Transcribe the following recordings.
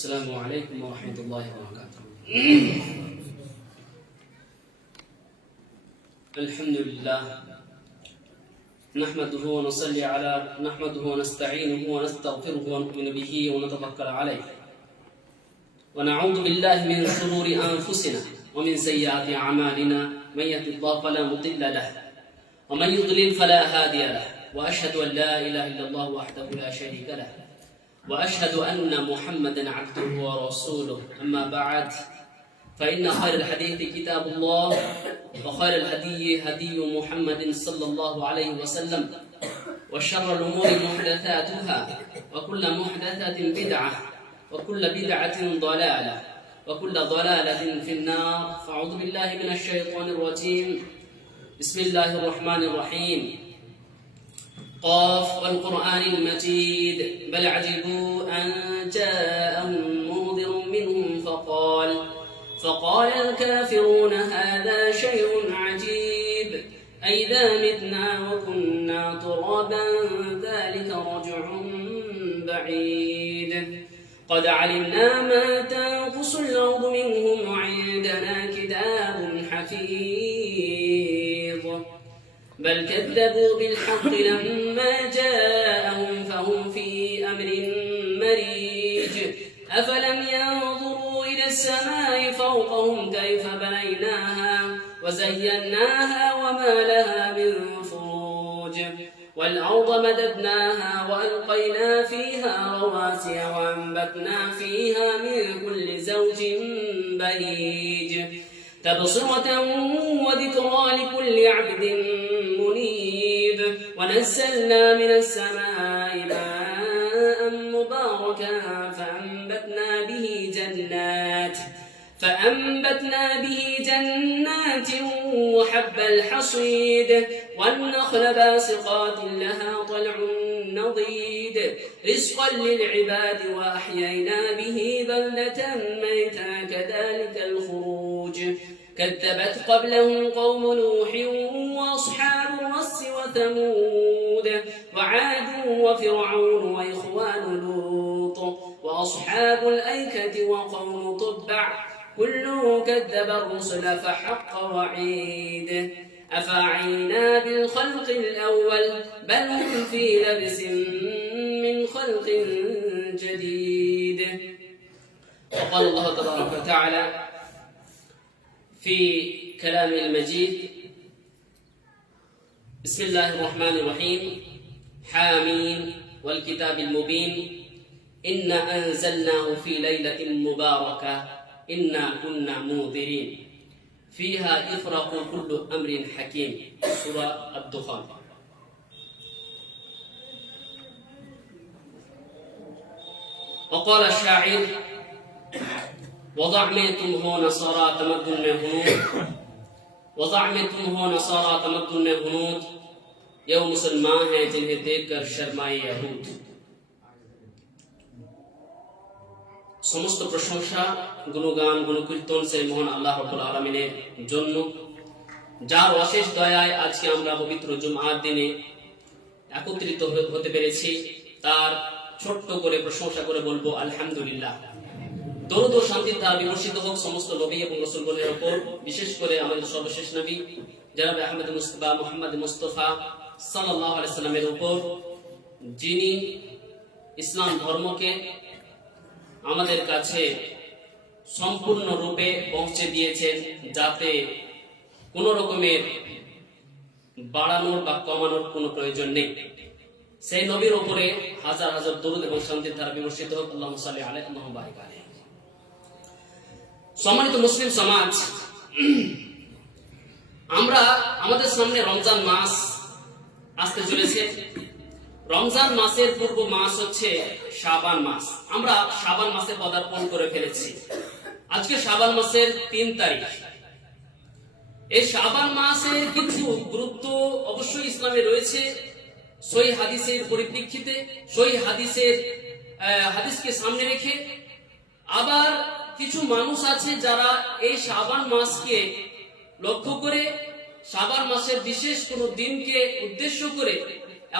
السلام عليكم ورحمة الله وبركاته. الحمد لله نحمده ونستعينه ونستغفره ونؤمن به ونتوكل عليه ونعوذ بالله من شرور أنفسنا ومن سيئات أعمالنا من يهد الله فلا مضل له ومن يضلل فلا هادي له وأشهد أن لا إله إلا الله وحده لا شريك له وأشهد أن محمدا عبده ورسوله أما بعد فإن خير الحديث كتاب الله وخير الهدي هدي محمد صلى الله عليه وسلم وشر الأمور محدثاتها وكل محدثة بدعة وكل بدعة ضلالة وكل ضلالة في النار فأعوذ بالله من الشيطان الرجيم بسم الله الرحمن الرحيم قاف والقرآن المجيد بل عجبوا أن جاءهم منذر منهم فقال الكافرون هذا شيء عجيب أئذا متنا وكنا ترابا ذلك رجع بعيد قد علمنا ما تنقص الأرض منهم وعندنا كتاب حفيظ بل كذبوا بالحق لما جاءهم فهم في أمر مريج أفلم ينظروا إلى السماء فوقهم كيف بنيناها وزيناها وما لها من فروج والأرض مددناها وألقينا فيها رواسي وأنبتنا فيها من كل زوج بهيج تبصرة وذكرى لكل عبد منيب ونزلنا من السماء ماء مباركا فأنبتنا به جنات وحب الحصيد والنخل باسقات لها طلع نضيد رزقا للعباد وأحيينا به بلدة ميتا كذلك الخروج كذبت قبلهم قوم نوح وأصحاب الرس وثمود وعاد وفرعون وإخوان لوط وأصحاب الأيكة وقوم طبع كل كذب الرسل فحق وعيد أفعينا بالخلق الأول بل هم في لبس من خلق جديد. وقال الله تبارك وتعالى في كلام المجيد بسم الله الرحمن الرحيم حامين والكتاب المبين إنا أنزلناه في ليلة مباركة إنا كنا منذرين فيها يفرق كل أمر حكيم سورة الدخان. وقال الشاعر وضع में तुम हो नसारा तमद्दुन में हुनूद वज़ा में तुम हो नसारा तमद्दुन में हुनूद ये वो मुसलमान हैं जिन्हें देखकर शर्माए यहूद। সমস্ত প্রশংসা গুণগান গুণকীর্তন সেই মহান আল্লাহ রাব্বুল আলামিনের জন্য, যার অশেষ দয়ায় আজকে আমরা পবিত্র জুমআর দিনে একত্রিত হতে পেরেছি। তার ছোট্ট করে প্রশংসা করে বলবো আলহামদুলিল্লাহ। দরুদ ও শান্তির ধারা বিবর্ষিত হোক সমস্ত নবী এবং রাসূলগণের উপর, বিশেষ করে আমাদের সর্বশেষ নবী জনাব আহমদ মুস্তাফা মুহাম্মদ মুস্তাফা সাল্লাল্লাহু আলাইহি সাল্লামের উপর, যিনি ইসলাম ধর্মকে আমাদের কাছে সম্পূর্ণ রূপে পৌঁছে দিয়েছেন, যাতে কোন রকমের বাড়ানোর বা কমানোর কোনো প্রয়োজন নেই। সেই নবীর উপরে হাজার হাজার দরুদ এবং শান্তির ধারা বিবর্ষিত হোক। আল্লাহুম্মা সাল্লি আলাইহি ওয়া বারিক আলাইহি। সম্মানিত মুসলিম সমাজ, আমরা আমাদের সামনে রমজান মাস আসতে চলেছে। রমজান মাসের পূর্ব মাস হচ্ছে শাবান মাস। আমরা শাবান মাসে পদার্পণ করে ফেলেছি। আজকে শাবান মাসের 3 তারিখ। এই শাবান মাসের কিছু গুরুত্ব অবশ্যই ইসলামে রয়েছে। সহিহ হাদিসের পরিপ্রেক্ষিতে, সহিহ হাদিসকে সামনে রেখে, আবার কিছু মানুষ আছে যারা এই শাবান মাসকে লক্ষ্য করে, শাবান মাসের বিশেষ কোনো দিনকে উদ্দেশ্য করে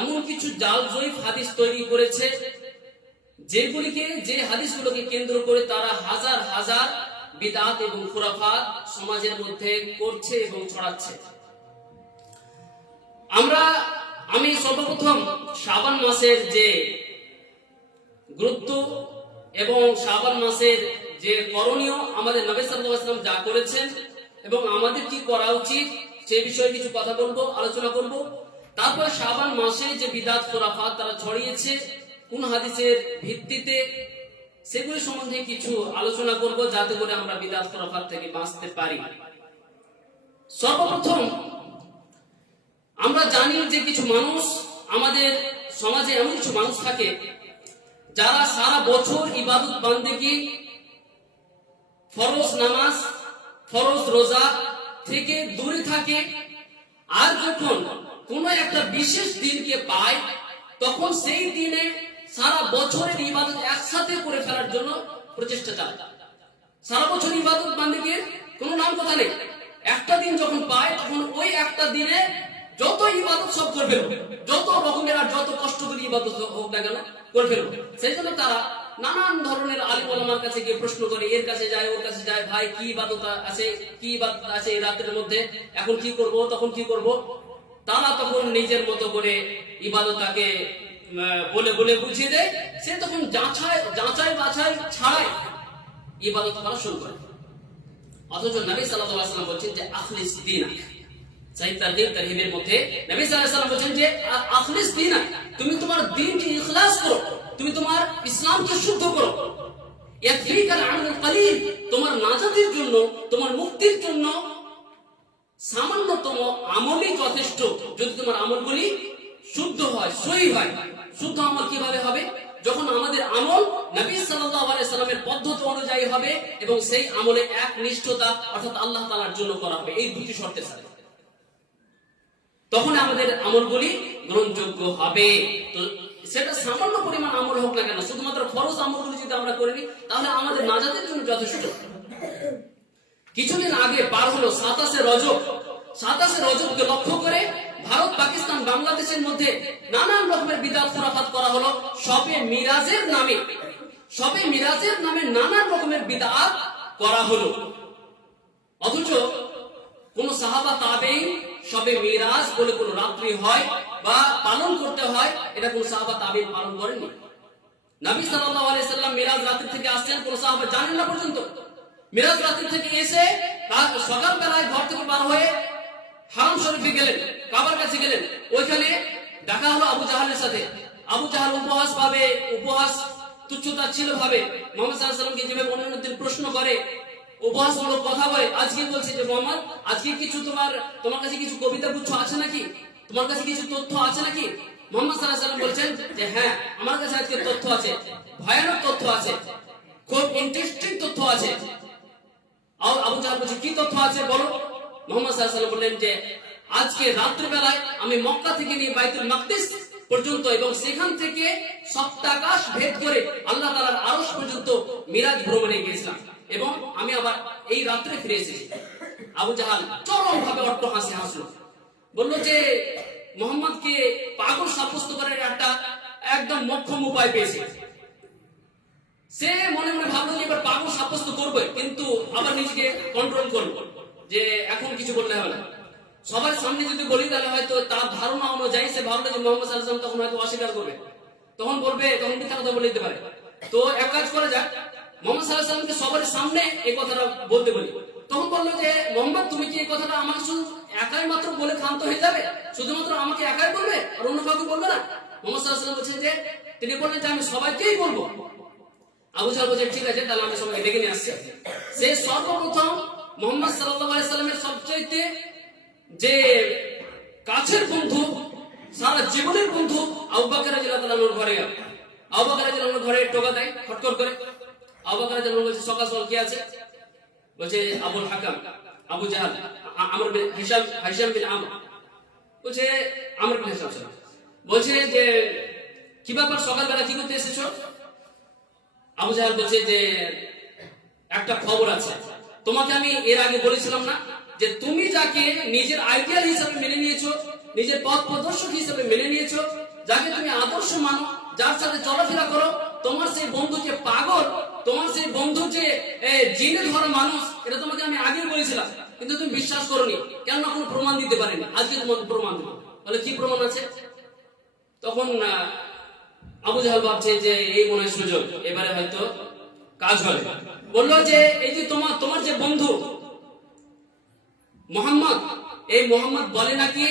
এমন কিছু জাল জয়ীফ হাদিস তৈরি করেছে, যে হাদিসগুলোকে কেন্দ্র করে তারা হাজার হাজার বিদআত এবং খুরাফাত সমাজের মধ্যে করছে এবং ছড়াচ্ছে। আমি সর্বপ্রথম শাবান মাসের যে গুরুত্ব এবং শাবান মাসের যে করণীয়, আমাদের নবী সাল্লাল্লাহু আলাইহি ওয়াসাল্লাম যা করেছেন এবং আমাদের কি করা উচিত সে বিষয়ে কিছু কথা বলবো, আলোচনা করব। তারপর শাবান মাসে যে বিদআত খুরাফাত তারা ছড়িয়েছে কোন হাদিসের ভিত্তিতে, সেগুলো সম্বন্ধে কিছু আলোচনা করব, যাতে করে আমরা বিদআত খুরাফাত থেকে বাঁচতে পারি। সর্বপ্রথম আমরা জানি যে কিছু মানুষ, আমাদের সমাজে এমন কিছু মানুষ থাকে যারা সারা বছর ইবাদত বান্দেগি, ফরজ নামাজ, ফরজ রোজা থেকে দূরে থাকে, আর যখন কোন একটা বিশেষ দিনকে পায় তখন সেই দিনে সারা বছরের ইবাদত একসাথে করে ফেলার জন্য প্রচেষ্টা চালায়। সারা বছর ইবাদত বান্দেগির কোনো নাম কথা নেই, একটা দিন যখন পায় তখন ওই একটা দিনে যত ইবাদত সব করে ফেলবে, যত রকমের আর যত কষ্ট করে ইবাদত হোক না কেন করে ফেলবে। সেই জন্য তারা নানান ধরনের আলিম ওলামার কাছে গিয়ে প্রশ্ন করে, এর কাছে যায় ওর কাছে যায়, ভাই কি ইবাদত আছে, কি ইবাদত আছে এই রাতের মধ্যে, এখন কি করব, তখন কি করব। তারা তখন নিজের মতো করে ইবাদতটাকে বলে বলে বুঝিয়ে দেয়, সে তখন যাচাই বাছাই ছাড়াই ইবাদত করা শুরু করে। অথচ নবী সাল্লাল্লাহু আলাইহি ওয়াসাল্লাম বলছেন যে আখলিস দীনাক, সহিহ তারহিবের মধ্যে নবী সাল্লাল্লাহু আলাইহি ওয়াসাল্লাম বলছেন যে আখলিস দীনাক, তুমি তোমার দ্বীনকে ইখলাস করো, তুমি তোমার ইসলামকে শুদ্ধ করো। ইয়াকফিকাল আমালুল কলিল, তোমার নাজাতের জন্য, তোমার মুক্তির জন্য সামান্যতম আমলই যথেষ্ট, যদি তোমার আমলগুলি শুদ্ধ হয়, সহি হয়। শুদ্ধ আমল কিভাবে হবে? যখন আমাদের আমল নবী সাল্লাল্লাহু আলাইহি সাল্লামের পদ্ধতি অনুযায়ী হবে এবং সেই আমলে একনিষ্ঠতা অর্থাৎ আল্লাহ তাআলার জন্য করা হবে, এই দুটি শর্তের সাথে, তখন আমাদের আমলগুলি গ্রহণযোগ্য হবে। তো সেটা সামান্য পরিমাণ আমল হোক না কেন, শুধুমাত্র ফরজ আমলগুলি যদি আমরা করি নিই তাহলে আমাদের নাজাতের জন্য যথেষ্ট। কিছুদিন আগে পার হলো 27 রজব। 27 রজবকে লক্ষ্য করে ভারত, পাকিস্তান, বাংলাদেশের মধ্যে নানান রকমের বিদআত খুরাফাত করা হলো। শবে মিরাজের নামে নানান রকমের বিদআত করা হলো। অথচ কোন সাহাবা তাবেঈন শবে মিরাজ বলে কোন রাত্রি হয় বা পালন করতে হয়, এটা কোন সাহাবা তাবেঈন পালন করেননি। নবী সাল্লাল্লাহু আলাইহি সাল্লাম মিরাজ রাত্রি থেকে আসছেন, কোন সাহাবা জানেন না পর্যন্ত। মিরাজ রাত্রি থেকে এসে সকাল বেলায় ঘর থেকে বার হয়ে হারাম শরীফে গেলেন, কাবার কাছে গেলেন। ওইখানে দেখা হলো আবু জাহালের সাথে। আবু জাহাল উপহাস তুচ্ছতাচ্ছিল ভাবে মুহাম্মদ সাল্লাল্লাহু আলাইহি সাল্লামকে যেভাবে অন্যদের প্রশ্ন করে, উপহাসমূলক কথা বলে, আজকে বলছে যে মোহাম্মদ, আজকে কিছু তোমার কাছে কিছু কবিতা গুচ্ছ আছে নাকি, তোমার কাছে কিছু তথ্য আছে নাকি? মুহাম্মদ সাল্লাল্লাহু আলাইহি সাল্লাম বলছেন যে হ্যাঁ, আমার কাছে আজকে তথ্য আছে, ভয়ানক তথ্য আছে, খুব ইন্টারেস্টিং তথ্য আছে। আবু জাহাল বলছে কি তথ্য আছে বলো। মুহাম্মদ সাল্লাল্লাহু আলাইহি সাল্লাম বললেন যে আজকে রাত্রি বেলায় আমি মক্কা থেকে নিয়ে বাইতুল মাকদিস পর্যন্ত এবং সেখান থেকে সপ্তাকাশ ভেদ করে আল্লাহ তাআলার আরশ পর্যন্ত মিরাজ ভ্রমণে গিয়েছিলাম এবং আমি আবার এই রাত্রে ফিরে এসেছি। আবু জাহাল চরম ভাবে অট্টহাসি হাসলো, বলল যে মুহাম্মদকে পাগল সাব্যস্ত করার একটা একদম মোক্ষম উপায় পেয়েছে। সে মনে মনে ভাবলো যে এবার পাগল সাব্যস্ত করবে, কিন্তু আবার নিজেকে কন্ট্রোল করলো যে এখন কিছু বললে হবে না। সবার সামনে যদি বলি তাহলে হয়তো তার ধারণা অনুযায়ী সে ভাবলো যে মুহাম্মদ সাল্লাল্লাহু আলাইহি ওয়াসাল্লাম তখন হয়তো অস্বীকার করবে, তখন মিথ্যা কথা বলে দিতে পারে। তো এক কাজ করা যাক, মুহাম্মদ সাল্লাল্লাহু আলাইহি ওয়াসাল্লামকে সবার সামনে এই কথাটা বলতে বলি। তখন বললো যে মুহাম্মদ, তুমি কি এই কথাটা আমাকে শুধু একাই মাত্র বলে ক্ষান্ত হয়ে যাবে? শুধুমাত্র আমাকে একাই বলবে আর অন্য কাউকে বলবে না? মুহাম্মদ সাল্লাল্লাহু আলাইহি ওয়াসাল্লাম বলছেন যে, তিনি বললেন যে আমি সবাইকেই বলবো। আবু জাহল বলছে ঠিক আছে, তাহলে আমি সবাইকে ডেকে নিয়ে আসছি। সে সর্বপ্রথম মুহাম্মদ সাল্লাল্লাহু আলাইহি সাল্লামের সবচেয়ে যে কাছের বন্ধু, সারা জীবনের বন্ধু আবু বকর রাদিয়াল্লাহু তাআলার ঘরে গেল। আবু বকর রাদিয়াল্লাহু ঘরে টোকা দেয় খটখট করে। আবু বকর রাদিয়াল্লাহু বলছে সকাল সকাল কি আছে? বলছে আবুল হাকাম, আবু জাহল, আমর বিন হিশাম বিন আমর। বলছে আমর বিন হিশাম। বলছে যে কি ব্যাপার, সকালবেলা কি করতে এসেছো? আবু জাহল বলছে যে একটা খবর আছে, তোমাকে আমি এর আগে বলেছিলাম না যে তুমি যাকে নিজের আইডিয়াল হিসেবে মেনে নিয়েছো, নিজের পথ প্রদর্শক হিসেবে মেনে নিয়েছো, যাকে তুমি আদর্শ মানো, যার সাথে চলাফেরা করো, তোমার সেই বন্ধু যে পাগল, তোমার সেই বন্ধু যে জিনে ধরা মানুষ, এটা তোমাকে আমি আগেই বলেছিলাম, কিন্তু তুমি বিশ্বাস করোনি, কেননা কোনো প্রমাণ দিতে পারেনি। আজকে তোমাকে প্রমাণ দেবো। বলে কি প্রমাণ আছে? তখন আবু জাহল ভাবছে যে এই মনে হয় সুযোগ, এবারে হয়তো কাজ হবে। বললো যে এই যে তোমার যে বন্ধু মোহাম্মদ, এই মোহাম্মদ বলে নাকি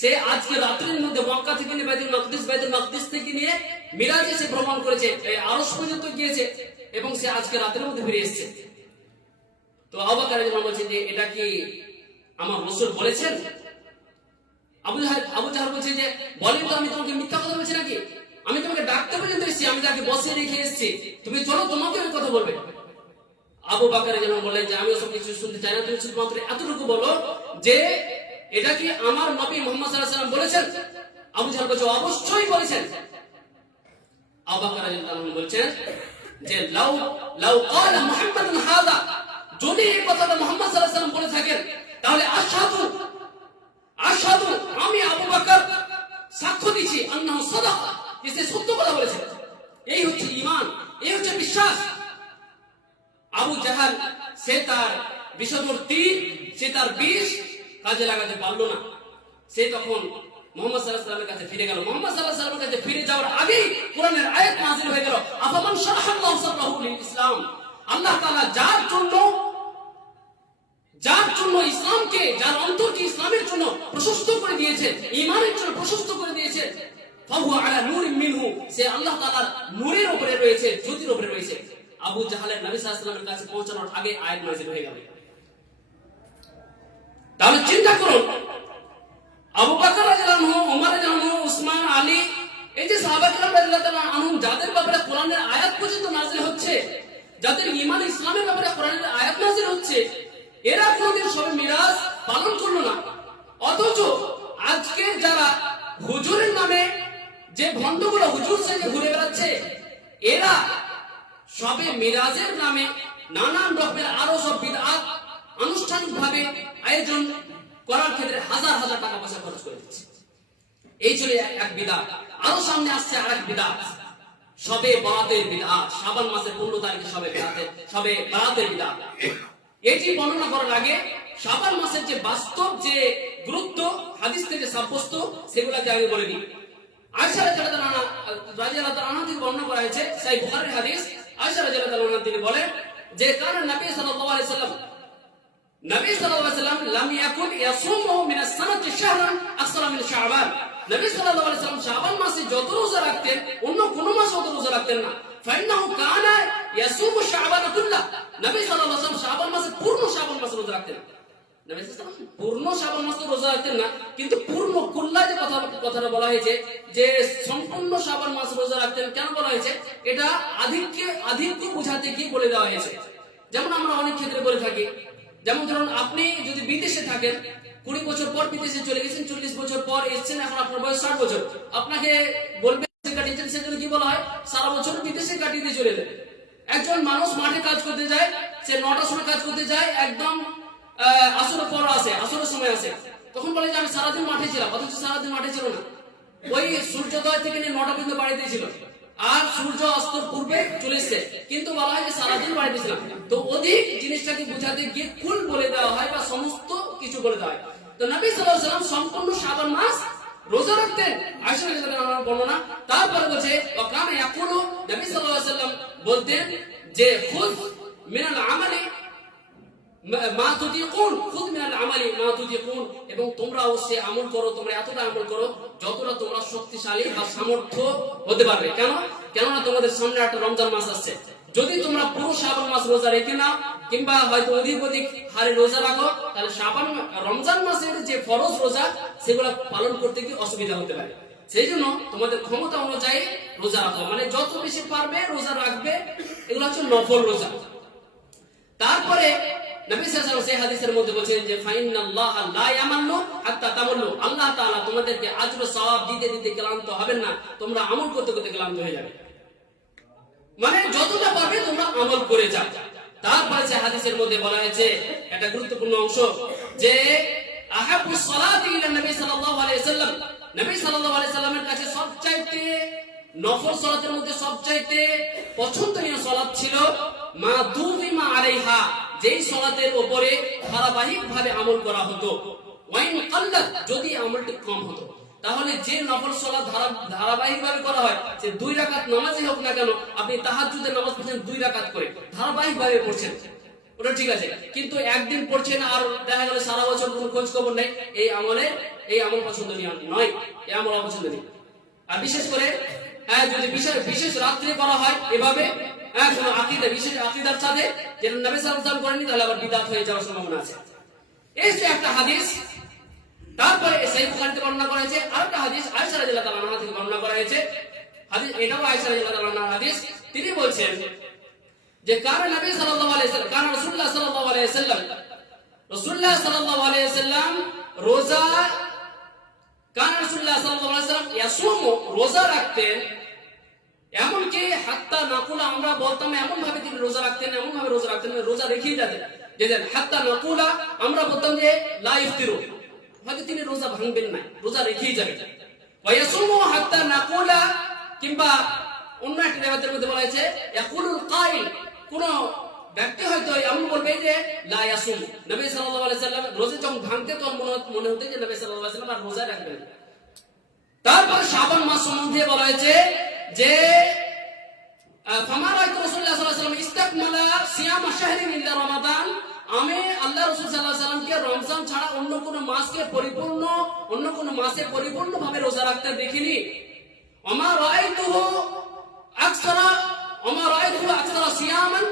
সে আজকে রাত্রির মধ্যে মক্কা থেকে নিয়ে বাইতুল মাকদিস থেকে নিয়ে মিরাজে সে ভ্রমণ করেছে, আরশ পর্যন্ত গিয়েছে এবং সে আজকে রাতের মধ্যে ফিরে এসেছে। তো আবু বকর রাদিয়াল্লাহু বলছে যে এটা কি আমার রাসূল বলেছেন? আবু জাহল বলছে যে বলেন তো, আমি তোমাকে মিথ্যা কথা বলছি নাকি? আমি তোমাকে ডাকতে পর্যন্ত এসেছি, আমি তাকে বসিয়ে রেখে এসেছি, তুমি চলো তোমাকে ওই কথা বলবে। আবু বকর রাদিয়াল্লাহু বললেন যে আমি ওসব কিছু শুনতে চাই না, তুমি শুধুমাত্র এতটুকু বলো যে এটা কি আমার নবী মুহাম্মদ সাল্লাল্লাহু আলাইহি ওয়াসাল্লাম বলেছেন? আবু জাহল বলছে অবশ্যই বলেছেন। আবু বকর রাদিয়াল্লাহু বলছেন যে লাউ ক্বালা মুহাম্মাদুন হাযা, যদি এই কথাটা মুহাম্মদ সাল্লাল্লাহু আলাইহি ওয়াসাল্লাম বলে থাকেন তাহলে আশহাদু, আমি আবু বকর সাক্ষ্য দিচ্ছি আন্নাহু সাদাকা, যে সে সত্য কথা বলেছে। এই হচ্ছে ঈমান, এই হচ্ছে বিশ্বাস। আবু জাহল সে তার বিষধর তীর, সে তার বিষ কাজে লাগাতে পারলো না। সে তখন মুহাম্মদ সাল্লাল্লাহু আলাইহি ওয়াসাল্লামের কাছে ফিরে গেল। মুহাম্মদ সাল্লাল্লাহু আলাইহি ওয়াসাল্লামের কাছে ফিরে যাওয়ার আগেই কোরআনের আয়াত নাযিল হয়ে গেল, আফামান শারাহাল্লাহু সাদরাহু লিল ইসলাম। আল্লাহ তাআলা যার জন্য ইসলামকে, যার অন্তরকে ইসলামের জন্য প্রশস্ত করে দিয়েছে, ঈমানের জন্য প্রশস্ত করে দিয়েছে, ফাহুয়া আলা নূরিন মিনহু, সে আল্লাহ তাআলার নূরের উপরে রয়েছে, জ্যোতির উপরে রয়েছে। আবু জাহলের নবী সাল্লাল্লাহু আলাইহি ওয়াসাল্লামের কাছে পৌঁছানোর আগে আয়াত নাযিল হয়ে গেল। তাহলে চিন্তা করুন, আবু বকর রাদিয়াল্লাহু আনহু, ওমর রাদিয়াল্লাহু আনহু, উসমান, আলী, এই যে সাহাবা কিরাম রাদিয়াল্লাহু তাআলা আনহুম, যাদের ব্যাপারে কোরআনের আয়াত পর্যন্ত নাযিল হচ্ছে, যাদের ঈমান ইসলামের ব্যাপারে কোরআনের আয়াত নাযিল হচ্ছে, এরা কোনদিন শবে মিরাজ পালন করলো না। অথচ আজকে যারা হুজুরের নামে যে ভণ্ডগুলো হুজুর সেজে ঘুরে বেড়াচ্ছে, এরা শবে মিরাজের নামে নানান রকমের আরো সব বিদআত আনুষ্ঠানিকভাবে আয়োজন করার ক্ষেত্রে হাজার হাজার টাকা পয়সা খরচ করে দিচ্ছে। এই ছিল এক বিদআত। আরো সামনে আসছে আরেক বিদআত, শবে বরাতের বিদআত। শাবান মাসের 15 তারিখে শবে বরাতের বিদআত। এটি বর্ণনা করার আগে শাবান মাসের যে বাস্তব যে গুরুত্ব হাদিস থেকে সাব্যস্ত, সেগুলোকে আমি বলে দিই। আয়েশা রাদিয়াল্লাহু আনহা থেকে বর্ণনা করা হয়েছে, সহিহ বুখারীর হাদিস। আয়েশা রাদিয়াল্লাহু আনহা তিনি বলেন যে কারণ নবী সাল্লাল্লাহু আলাইহি ওয়াসাল্লাম লাম ইয়াকুন ইয়াসুমু মিন আস-সানাতি শাহরান আকসারা মিন শাবান। নবী সাল্লাল্লাহু আলাইহি ওয়াসাল্লাম শাবান মাসে যত রোজা রাখতেন, অন্য কোন মাসে অত রোজা রাখতেন না। ফাইন্নাহু কানা ইয়াসুমু শাবান কুল্লাহ। নবী সাল্লাল্লাহু আলাইহি ওয়াসাল্লাম শাবান মাসে পূর্ণ শাবান মাসে রোজা রাখতেন। নবী সাল্লাল্লাহু আলাইহি ওয়াসাল্লাম পূর্ণ শাবান মাসে রোজা রাখতেন না, কিন্তু পূর্ণ কুল্লাহ যে কথাটা বলা হয়েছে, যে সম্পূর্ণ শাবান মাস রোজা রাখতেন, কেন বলা হয়েছে? এটা আধিক্য বোঝাতে গিয়ে বলে দেওয়া হয়েছে। যেমন আমরা অনেক ক্ষেত্রে বলে থাকি, যেমন ধরুন আপনি যদি বিদেশে থাকেন, 20 বছর পর বিদেশে চলে গেছেন, 40 বছর পর এসেছেন, এখন আপনার বয়স 60 বছর, আপনাকে বলবে কাটিয়েছেন, সেজন্য কি বলা হয়? সারা বছর বিদেশে কাটিয়ে দিয়ে চলে যাবে। একজন মানুষ মাঠে কাজ করতে যায়, সে 9টার সময় কাজ করতে যায়, একদম আসরের পর আসে, আসরের সময় আসে, তখন বলে যে আমি সারাদিন মাঠে ছিলাম, অথচ সারাদিন মাঠে ছিল না। ওই সূর্যোদয় থেকে নিয়ে 9টা পর্যন্ত বাড়িতে ছিল, আর সূর্য অস্তর পূর্বে চলে এসছে, কিন্তু বলা হয় যে সারাদিন বাড়িতে ছিলাম। তো অধিক জিনিসটাকে বোঝাতে গিয়ে কুল বলে দেওয়া হয় বা সমস্ত কিছু বলে দেওয়া হয়। তো নবী সাল্লাল্লাহু আলাইহি ওয়াসাল্লাম সম্পূর্ণ শাবান মাস রোজা রাখতেন, আয়েশা রাদিয়াল্লাহু আনহার বর্ণনা। তারপরে বলছে ওয়াকানা ইয়াকুলু, নবী সাল্লাল্লাহু আলাইহি ওয়াসাল্লাম বলতেন যে খুদ মিনাল আমালি মা তুতিকুন, খুদ মিনাল আমালি মা তুতিকুন, এবং তোমরা অবশ্যই আমল করো, তোমরা এতটা আমল করো যতটা তোমরা শক্তিশালী বা সামর্থ্য হতে পারবে। কেননা তোমাদের সামনে একটা রমজান মাস আসছে। যদি তোমরা পুরো শাবান মাস রোজা রেখে নাও, কিংবা হয়তো অধিক হারে রোজা রাখো, তাহলে রমজান মাসের যে ফরজ রোজা, সেগুলো পালন করতে গিয়ে অসুবিধা হতে পারে। সেই জন্য তোমাদের ক্ষমতা অনুযায়ী রোজা রাখো, মানে যত বেশি পারবে রোজা রাখবে। এগুলো হচ্ছে নফল রোজা। তারপরে নবী সাল্লাল্লাহু আলাইহি ওয়াসাল্লাম সেই হাদিসের মধ্যে বলেছেন যে ফাইনাল্লাহা লা ইয়ামাল্লু হাত্তা তামাল্লু, আল্লাহ তাআলা তোমাদেরকে আজর ও সওয়াব দিতে দিতে ক্লান্ত হবেন না, তোমরা আমল করতে করতে ক্লান্ত হয়ে যাবে। মানে যতটা পারবে তোমরা আমল করে যাও। তারপরে সেই হাদিসের মধ্যে বলা হয়েছে একটা গুরুত্বপূর্ণ অংশ, যে আহাব্বুস সালাতি ইলা নবী সাল্লাল্লাহু আলাইহি ওয়াসাল্লাম, নবী সাল্লাল্লাহু আলাইহি ওয়াসাল্লামের কাছে সবচাইতে নফল সালাতের মধ্যে সবচাইতে পছন্দনীয় সালাত ছিল মা দুদিমা আলাইহা, যেই সালাতের উপরে ধারাবাহিকভাবে আমল করা হতো, ওয়াইন কাল্লাত, যদি আমলটি কম হতো। তাহলে যে নফল সালাত ধারাবাহিকভাবে করা হয়, সে 2 রাকাত নামাজই হোক না কেন, আপনি তাহাজ্জুদের নামাজ পড়ছেন 2 রাকাত করে, ধারাবাহিকভাবে পড়ছেন, ওটা ঠিক আছে। কিন্তু একদিন পড়ছেন আর দেখা গেল সারা বছর কোনো খোঁজ খবর নেই, এই আমল পছন্দনীয় নয়, এই আমল অপছন্দনীয়। আর বিশেষ করে যদি বিশেষ রাত্রে করা হয় এভাবে, কোনো আকীদা, বিশেষ আকীদার সাথে যেটা নবী সাল্লাল্লাহু আলাইহি ওয়াসাল্লাম করেনি, তাহলে আবার বিদআত হয়ে যাওয়ার সম্ভাবনা আছে। এই যে একটা হাদিস। তারপরে সহিহ বুখারীতে বর্ণনা করা হয়েছে আরেকটা হাদিস, আয়েশা রাদিয়াল্লাহু তাআলা আনহা থেকে বর্ণনা করা হয়েছে হাদিস, এটাও আয়েশা রাদিয়াল্লাহু তাআলা আনহার হাদিস। তিনি বলছেন যে কারণ নবী সাল্লাল্লাহু আলাইহি ওয়াসাল্লাম, কারণ রাসূলুল্লাহ সাল্লাল্লাহু আলাইহি ওয়াসাল্লাম, রাসূলুল্লাহ সাল্লাল্লাহু আলাইহি ওয়াসাল্লাম রোজা, কারণ রাসূলুল্লাহ সাল্লাল্লাহু আলাইহি ওয়াসাল্লাম ইয়াসুমু, রোজা রাখতেন, এমনকি হাত্তা নাকুলা, আমরা বলতাম এমন ভাবে তিনি রোজা রাখতেন, এমন ভাবে রোজা রাখতেন, রোজা রেখেই যেতেন। হাত্তা নাকুলা, আমরা বলতাম যে লা ইফতিরু, হয়তো তিনি রোজা ভাঙবেন না, রোজা রেখেই যাবেন। ওয়ায়াসুমু হাত্তা নাকুলা, কিংবা অন্য একটা রিওয়ায়াতের মধ্যে বলা হয়েছে ইয়াকুলুল কাইল, কোন ব্যক্তি হয়তো এমন বলবে যে লা ইয়াসুম, নবী সাল্লাল্লাহু আলাইহি সাল্লাম রোজা যখন ভাঙতে তখন মনে হতো যে নবী সাল্লাল্লাহু আলাইহি সাল্লাম আর রোজা রাখবেন। তারপর শাবান মাস সম্বন্ধে বলা হয়েছে যে ফামা রাআইতু রাসূলুল্লাহ সাল্লাল্লাহু আলাইহি ওয়াসাল্লাম ইসতাকমালা সিয়াম শাহরিন ইল্লা রমাদান, আমি আল্লাহ রাসূল সাল্লাল্লাহু আলাইহি ওয়াসাল্লামকে রমজান ছাড়া অন্য কোন মাসে পরিপূর্ণভাবে রোজা রাখতে দেখিনি। ওমা রাআইতুহু আকসারা সিয়ামান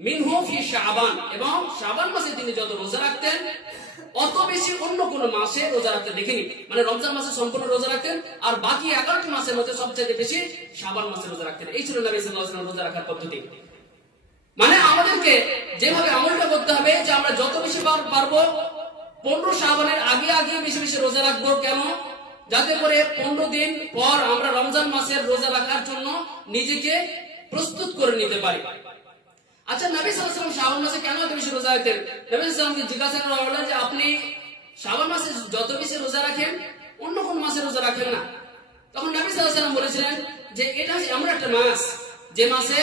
মিনহু ফি শাবান, এবং শাবান মাসে তিনি যত রোজা রাখতেন অত বেশি অন্য কোন মাসে রোজা রাখতে দেখিনি। মানে রমজান মাসে সম্পূর্ণ রোজা রাখতেন, আর বাকি 11টি মাসের মধ্যে সবচেয়ে বেশি শাবান মাসে রোজা রাখতেন। এই ছিল নবী সাল্লাল্লাহু আলাইহি ওয়াসাল্লাম রোজা রাখার পদ্ধতি। মানে আমাদেরকে যেভাবে আমলটা করতে হবে যে আমরা যত বেশি পারবো 15 শাবানের আগে বেশি বেশি রোজা রাখবো। কেন? যাতে করে 15 দিন পর আমরা রমজান মাসের রোজা রাখার জন্য নিজেকে প্রস্তুত করে নিতে পারি। আচ্ছা, নবী সাল্লাল্লাহু আলাইহি ওয়াসাল্লাম শাবান মাসে কেন এত বেশি রোজা রাখতেন? নবী সাল্লাল্লাহু আলাইহি ওয়াসাল্লামকে জিজ্ঞাসা করা হলো যে আপনি শাবান মাসে যত বেশি রোজা রাখেন অন্য কোন মাসে রোজা রাখেন না। তখন নবী সাল্লাল্লাহু আলাইহি ওয়াসাল্লাম বলেছিলেন যে এটা হচ্ছে এমন একটা মাস যে মাসে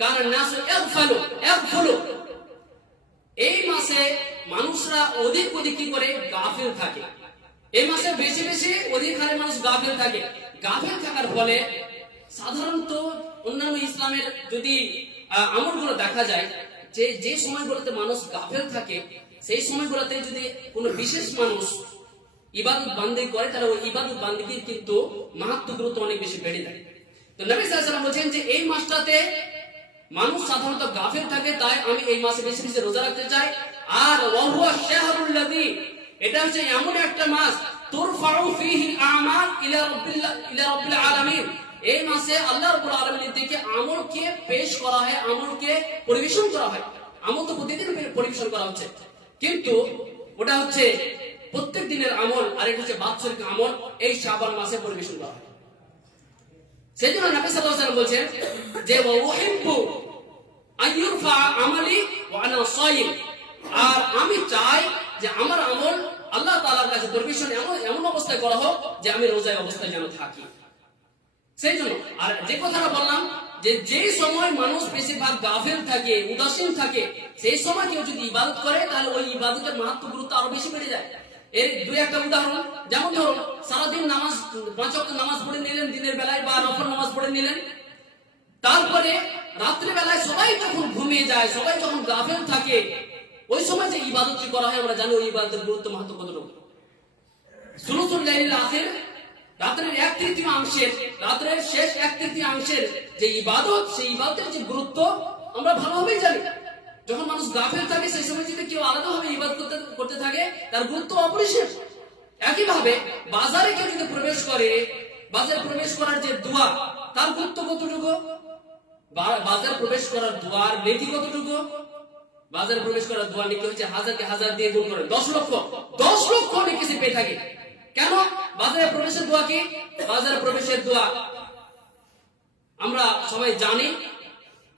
কারণ নাসু ইয়াগফালু, এই মাসে মানুষরা অধিক কি করে গাফিল থাকে। এই মাসে বেশি বেশি অধিক হারে মানুষ গাফিল থাকে। গাফিল থাকার ফলে সাধারণত অন্যান্য ইসলামের যদি আমলগুলো দেখা যায় যে সময়গুলোতে মানুষ গাফিল থাকে সেই সময়গুলোতে যদি কোনো বিশেষ মানুষ ইবাদত বান্দেগি করে তাহলে ওই ইবাদত বান্দেগির কিন্তু মাহাত্ম্য গুরুত্ব অনেক বেশি বেড়ে যায়। তো নবী সাল্লাল্লাহু আলাইহি ওয়াসাল্লাম বলেন যে এই মাসটাতে মানুষ সাধারণত গাফিল থাকে, তাই আমি এই মাসে বেশি বেশি রোজা রাখতে চাই। আর ওয়াহুয়া শাহরুল লাযী, এটা হচ্ছে এমন একটা মাস তুরফাউ ফীহি আমাল ইলা রাব্বিল আলামিন, এই মাসে আল্লাহ রাব্বুল আলামিনের দিকে আমলকে পেশ করা হয়, আমলকে পরিবেশন করা হয়। আমল তো প্রতিদিন পরিবেশন করা হচ্ছে, কিন্তু ওটা হচ্ছে প্রত্যেক দিনের আমল, আর এটা হচ্ছে বাৎসরিক আমল, এই শাবান মাসে পরিবেশন করা হয়। সেজন্য নবী সাল্লাল্লাহু আলাইহি ওয়াসাল্লাম বলেন যে ওয়াহিব্বু আইয়ুরফা আমালি ওয়া আনা সায়িম, আর আমি চাই যে আমার আমল আল্লাহ তাআলার কাছে পরিবেশন এমন অবস্থায় করা হোক যে আমি রোজায় অবস্থায় যেন থাকি। সেই জন্য আর যে কথাটা বললাম যে যেই সময় মানুষ বেশিরভাগ গাফিল থাকে, উদাসীন থাকে, সেই সময় কেউ যদি ইবাদত করে তাহলে ওই ইবাদতের মাহাত্ম্য গুরুত্ব আরো বেশি বেড়ে যায়। এর দুই একটা উদাহরণ, যেমন ধরুন সারাদিন নামাজ 5 ওয়াক্ত নামাজ পড়ে নিলেন দিনের বেলায় বা নফল নামাজ পড়ে নিলেন, তারপরে রাত্রি বেলায় সবাই যখন ঘুমিয়ে যায়, সবাই যখন গাফিল থাকে, ওই সময় যে ইবাদতটি করা হয় আমরা জানি ওই ইবাদতের গুরুত্ব মাহাত্ম্য কতটুকু। সুলুসুল লাইলিল আখির, রাতের 1/3 অংশের, রাতের শেষ 1/3 অংশের যে ইবাদত, সেই ইবাদতের যে গুরুত্ব আমরা ভালোভাবেই জানি। যখন মানুষ গাফিল থাকে সেই সময় যদি কেউ আলাদাভাবে ইবাদত করতে থাকে তার গুরুত্ব অপরিসীম। একইভাবে বাজারে কেউ যদি প্রবেশ করে, বাজারে প্রবেশ করার যে দোয়া তার গুরুত্ব কতটুকু, বাজারে প্রবেশ করার দোয়ার নেকি কতটুকু। বাজারে প্রবেশ করার দোয়া নেকি হচ্ছে 1000 দিয়ে গুণ করে 10 লক্ষ নেকি সে পেয়ে থাকে। কেন? বাজারে প্রবেশের দোয়া কি? বাজারে প্রবেশের দোয়া আমরা সবাই জানি,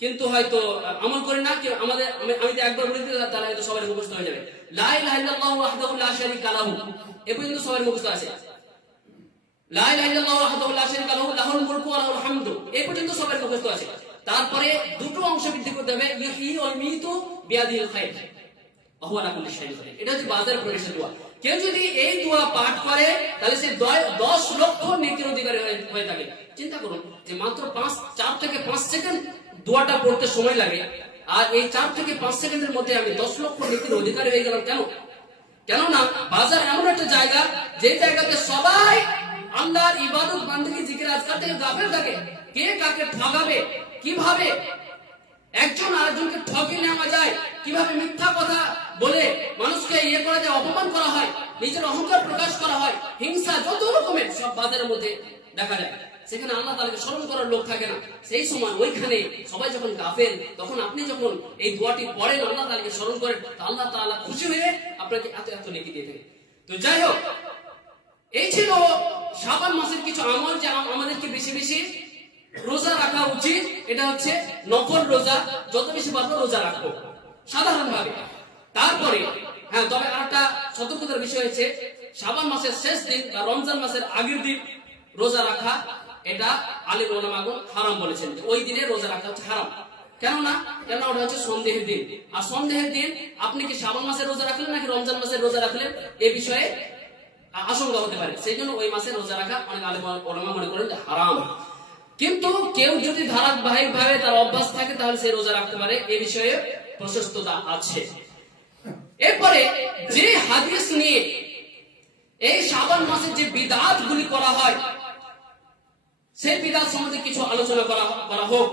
কিন্তু হয়তো আমল করি না। আমি তো একবার বলে দিই তাহলে হয়তো সবার মুখস্থ হয়ে যাবে। লা ইলাহা ইল্লাল্লাহু ওয়াহদাহু লা শারীকা লাহু, এই পর্যন্ত সবার মুখস্থ আছে। লা ইলাহা ইল্লাল্লাহু ওয়াহদাহু লা শারীকা লাহু লাহুল মুলকু ওয়া লাহুল হামদু, এই পর্যন্ত সবার মুখস্থ আছে। তারপরে দুটো অংশ বৃদ্ধি করতে হবে, ইহয়ি ওয়া ইউমীতু বিয়াদিল খায়র ওয়া হুয়া আলা কুল্লি শাইইন কাদির। এটা হচ্ছে বাজারে প্রবেশের দোয়া। কেউ যদি এই দোয়া পাঠ করে তাহলে সে 10 লক্ষ নেকির অধিকারী হয়ে থাকে। চিন্তা করুন যে মাত্র 4 থেকে 5 সেকেন্ড দোয়াটা পড়তে সময় লাগে, আর এই 4 থেকে 5 সেকেন্ডের মধ্যে আমি 10 লক্ষ নেকির অধিকারী হয়ে গেলাম। কেননা বাজার এমন একটা জায়গা যে জায়গাতে সবাই আল্লাহর ইবাদত বান্দেগি জিকির আজকার থেকে গাফিল থাকে। কে কাকে ঠকাবে, কিভাবে একজন আরেকজনকে ঠকিয়ে নেওয়া যায়, কিভাবে মিথ্যা কথা বলে মানুষকে করা যায়, অপমান করা হয়, নিজের অহংকার প্রকাশ করা হয়, হিংসা, যত রকমের সব বাজারের মধ্যে দেখা যায়। সেখানে আল্লাহ তাআলাকে স্মরণ করার লোক থাকে না। সেই সময় ওইখানে সবাই যখন গাফেল, তখন আপনি যখন এই দোয়াটি পড়েন, আল্লাহ তাআলাকে স্মরণ করেন, আল্লাহ তাআলা খুশি হয়ে আপনাকে এত নেকি দিয়ে থাকে। তো যাই হোক, এই ছিল শাবান মাসের কিছু আমল যে আমাদেরকে বেশি বেশি রোজা রাখা উচিত। এটা হচ্ছে নফল রোজা, যত বেশি পারবো রোজা রাখবো সাধারণভাবে। তারপরে তবে আরেকটা সতর্কতার বিষয় হচ্ছে শাবান মাসের শেষ দিন বা রমজান মাসের আগের দিন রোজা রাখা, এটা আলেম ওলামাগণ হারাম বলেছেন, ওই দিনে রোজা রাখা হচ্ছে হারাম। কেননা ওটা হচ্ছে সন্দেহের দিন। আর সন্দেহের দিন আপনি কি শাবান মাসের রোজা রাখলেন নাকি রমজান মাসের রোজা রাখলেন, এই বিষয়ে আশঙ্কা হতে পারে। সেই জন্য ওই মাসে রোজা রাখা অনেক আলেম ওলামা মনে করেন হারাম। কিন্তু কেউ যদি ধারাবাহিক ভাবে তার অভ্যাস থাকে তাহলে সে রোজা রাখতে পারে, এই বিষয়ে প্রশস্ততা আছে। এরপরে যে হাদিস নিয়ে এই শাবান মাসে যে বিদআত গুলি করা হয়, সেই বিদআত সম্বন্ধে কিছু আলোচনা করা হোক।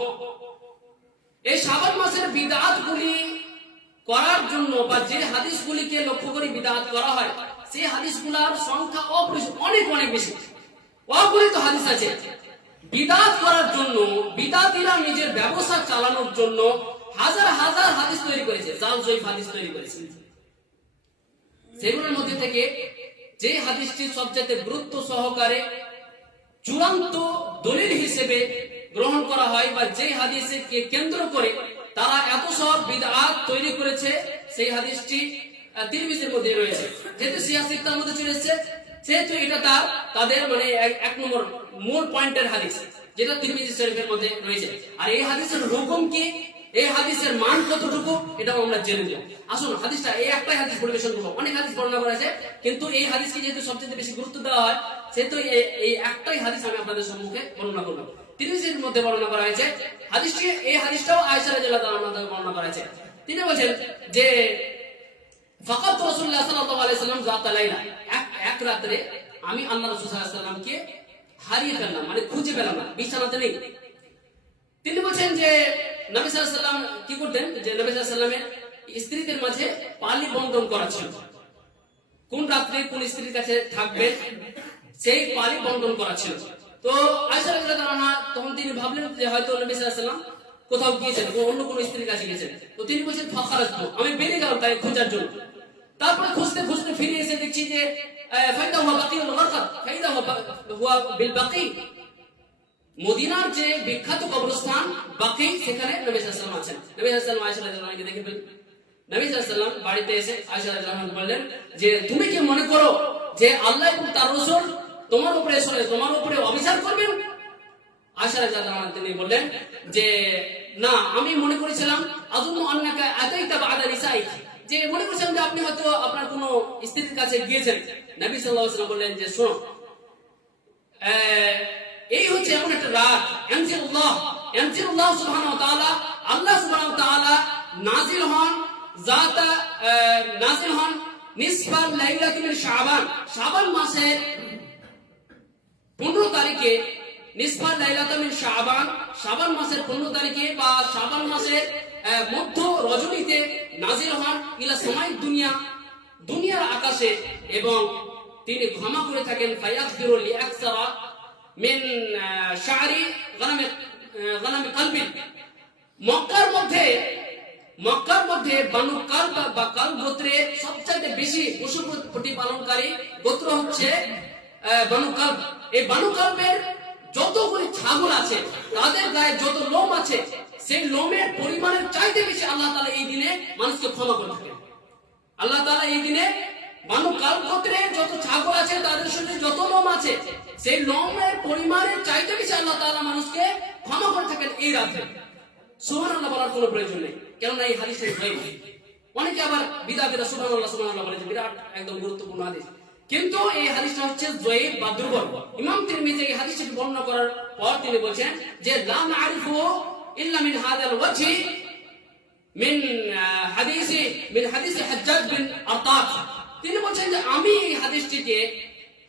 এই শাবান মাসের বিদআত গুলি করার জন্য বা যে হাদিসগুলিকে লক্ষ্য করে বিদআত করা হয়, সেই হাদিসগুলোর সংখ্যা অনেক বেশি, অগণিত হাদিস আছে। বিদআত করার জন্য বিদআতীরা নিজের ব্যবসা চালানোর জন্য হাজার হাজার হাদিস তৈরি করেছে, জাল জয়ীফ হাদিস তৈরি করেছে। সেগুলোর মধ্যে থেকে যে হাদিসটি সবচেয়ে গুরুত্ব সহকারে চূড়ান্ত দলিল হিসেবে গ্রহণ করা হয় বা যে হাদিসকে কেন্দ্র করে তারা এত সব বিদআত তৈরি করেছে, সেই হাদিসটি তিরমিজির মধ্যে রয়েছে। যেহেতু সিয়াসিকতার মধ্যে চলে এসেছে, সেহেতু এটা তাদের মানে এক নম্বর মূল পয়েন্টের হাদিস, যেটা তিরমিজি শরীফের মধ্যে রয়েছে। আর এই হাদিসের হুকুম কি, এই হাদিসের মান কতটুকু, এটাও আমরা জেনে নেব। আসুন হাদিসটা, এই একটাই হাদিস পরিবেশন করবো, অনেক হাদিস বর্ণনা করা আছে, কিন্তু এই হাদিসকে যেহেতু সবচেয়ে বেশি গুরুত্ব দেওয়া হয়, সেহেতু এই একটাই হাদিস আমি আপনাদের সম্মুখে বর্ণনা করবো। তিরমিজির মধ্যে বর্ণনা করা হয়েছে হাদিসটি, এই হাদিসটাও আয়েশা রাদিয়াল্লাহু তাআলা আনহা বর্ণনা করা হয়েছে। তিনি বলেন যে ফাকাত রাসূলুল্লাহ সাল্লাল্লাহু আলাইহি ওয়াসাল্লাম যাতা লাইলা, এক রাতে আমি আল্লাহ রাসূল সাল্লাল্লাহু আলাইহি ওয়াসাল্লামকে হারিয়ে ফেললাম, মানে খুঁজে পেলাম না, বিছানাতে নেই। তিনি বলেন যে নবী সাল্লাল্লাহু আলাইহি ওয়াসাল্লাম কি করতেন, যে নবী সাল্লাল্লাহু আলাইহি ওয়াসাল্লামের স্ত্রীদের মাঝে পালি বন্টন করা ছিল, কোন রাত্রে কোন স্ত্রীর কাছে থাকবে সেই পালি বন্টন করা ছিল। তো আয়েশা রাদিয়াল্লাহু আনহা তখন তিনি ভাবলেন যে হয়তো নবী সাল্লাল্লাহু আলাইহি ওয়াসাল্লাম কোথাও গিয়েছেন, অন্য কোন স্ত্রীর কাছে গিয়েছেন। তো তিনি বলেছেন ফাখারাতু, আমি বেরিয়ে গেলাম তাকে খোঁজার জন্য। তারপরে খুঁজতে খুঁজতে ফিরে এসে দেখছি যে ফাইদা হুয়া বাকিউল গারকাত, ফাইদা হুয়া বিল বাকি, মদিনার যে বিখ্যাত কবরস্থান বাকি, সেখানে নবী সাল্লাল্লাহু আলাইহি ওয়াসাল্লাম আছেন। নবী সাল্লাল্লাহু আলাইহি ওয়াসাল্লাম আয়েশা রাদিয়াল্লাহু আনহাকে দেখে ফেললেন। নবী সাল্লাল্লাহু আলাইহি ওয়াসাল্লাম বাড়িতে এসে আয়েশা রাদিয়াল্লাহু আনহা বললেন যে তুমি কি মনে করো যে আল্লাহ এবং তার রাসূল তোমার উপরে অবিচার করবেন? আয়েশা রাদিয়াল্লাহু আনহা তিনি বললেন যে না, আমি মনে করেছিলাম আযুন্নু আন্নাকা আতাইতা বা'দা নিসাইক, যে মনে করেছিলাম যে আপনি হয়তো আপনার কোনো স্ত্রীর কাছে গিয়েছেন। নবী সাল্লাল্লাহু আলাইহি ওয়াসাল্লাম বললেন যে শোনো, এই হচ্ছে এমন একটা রাত, ইয়ানজিলুল্লাহ সুবহানাহু ওয়া তাআলা, আল্লাহ সুবহানাহু ওয়া তাআলা নাজিল হন নিসফাল লাইলাতুল মিন শাবান, শাবান মাসের 15 তারিখে, নিসফাল লাইলাতুল মিন শাবান, শাবান মাসের 15 তারিখে বা শাবান মাসের মধ্য রজনীতে নাজিল হন ইলা সামাই দুনিয়ার আকাশে, এবং তিনি ক্ষমা করে থাকেন ফায়াগফিরু লিআকসারা মিন শা'রি গানামি কলবি। মক্কার মধ্যে বানু কালব বা কালব গোত্রের সবচেয়ে বেশি পশু প্রতিপালনকারী গোত্র হচ্ছে বানু কালব। এই বানু কালবের যতগুলি ছাগল আছে, তাদের গায়ে যত লোম আছে, সেই লোমের পরিমাণের চাইতে বেশি আল্লাহ তাআলা এই দিনে মানুষকে ক্ষমা করে থাকেন। আল্লাহ তাআলা এই দিনে বানু কালব গোত্রের যত ছাগল আছে, তাদের শরীরে যত লোম আছে, সেই লোমের পরিমাণের চাইতে বেশি আল্লাহ তাআলা মানুষকে ক্ষমা করে থাকেন এই রাতে। সুবহানাল্লাহ বলার কোনো প্রয়োজন নেই, কেননা এই হাদিসে জয়ীফ। অনেকে আবার বিদআতীরা সুবহানাল্লাহ বলে, যে বিরাট একদম গুরুত্বপূর্ণ হাদিস, কিন্তু এই হাদিসটা হচ্ছে জয়ীফ বা দুর্বল। ইমাম তিরমিজি এই হাদিসটি বর্ণনা করার পর তিনি বলেন যে লা না'রিফু ইল্লা মিন হাযাল ওয়াজহি মিন হাদিস হাজ্জাজ বিন আরতাত। তিনি বলেন যে আমি এই হাদিসটিকে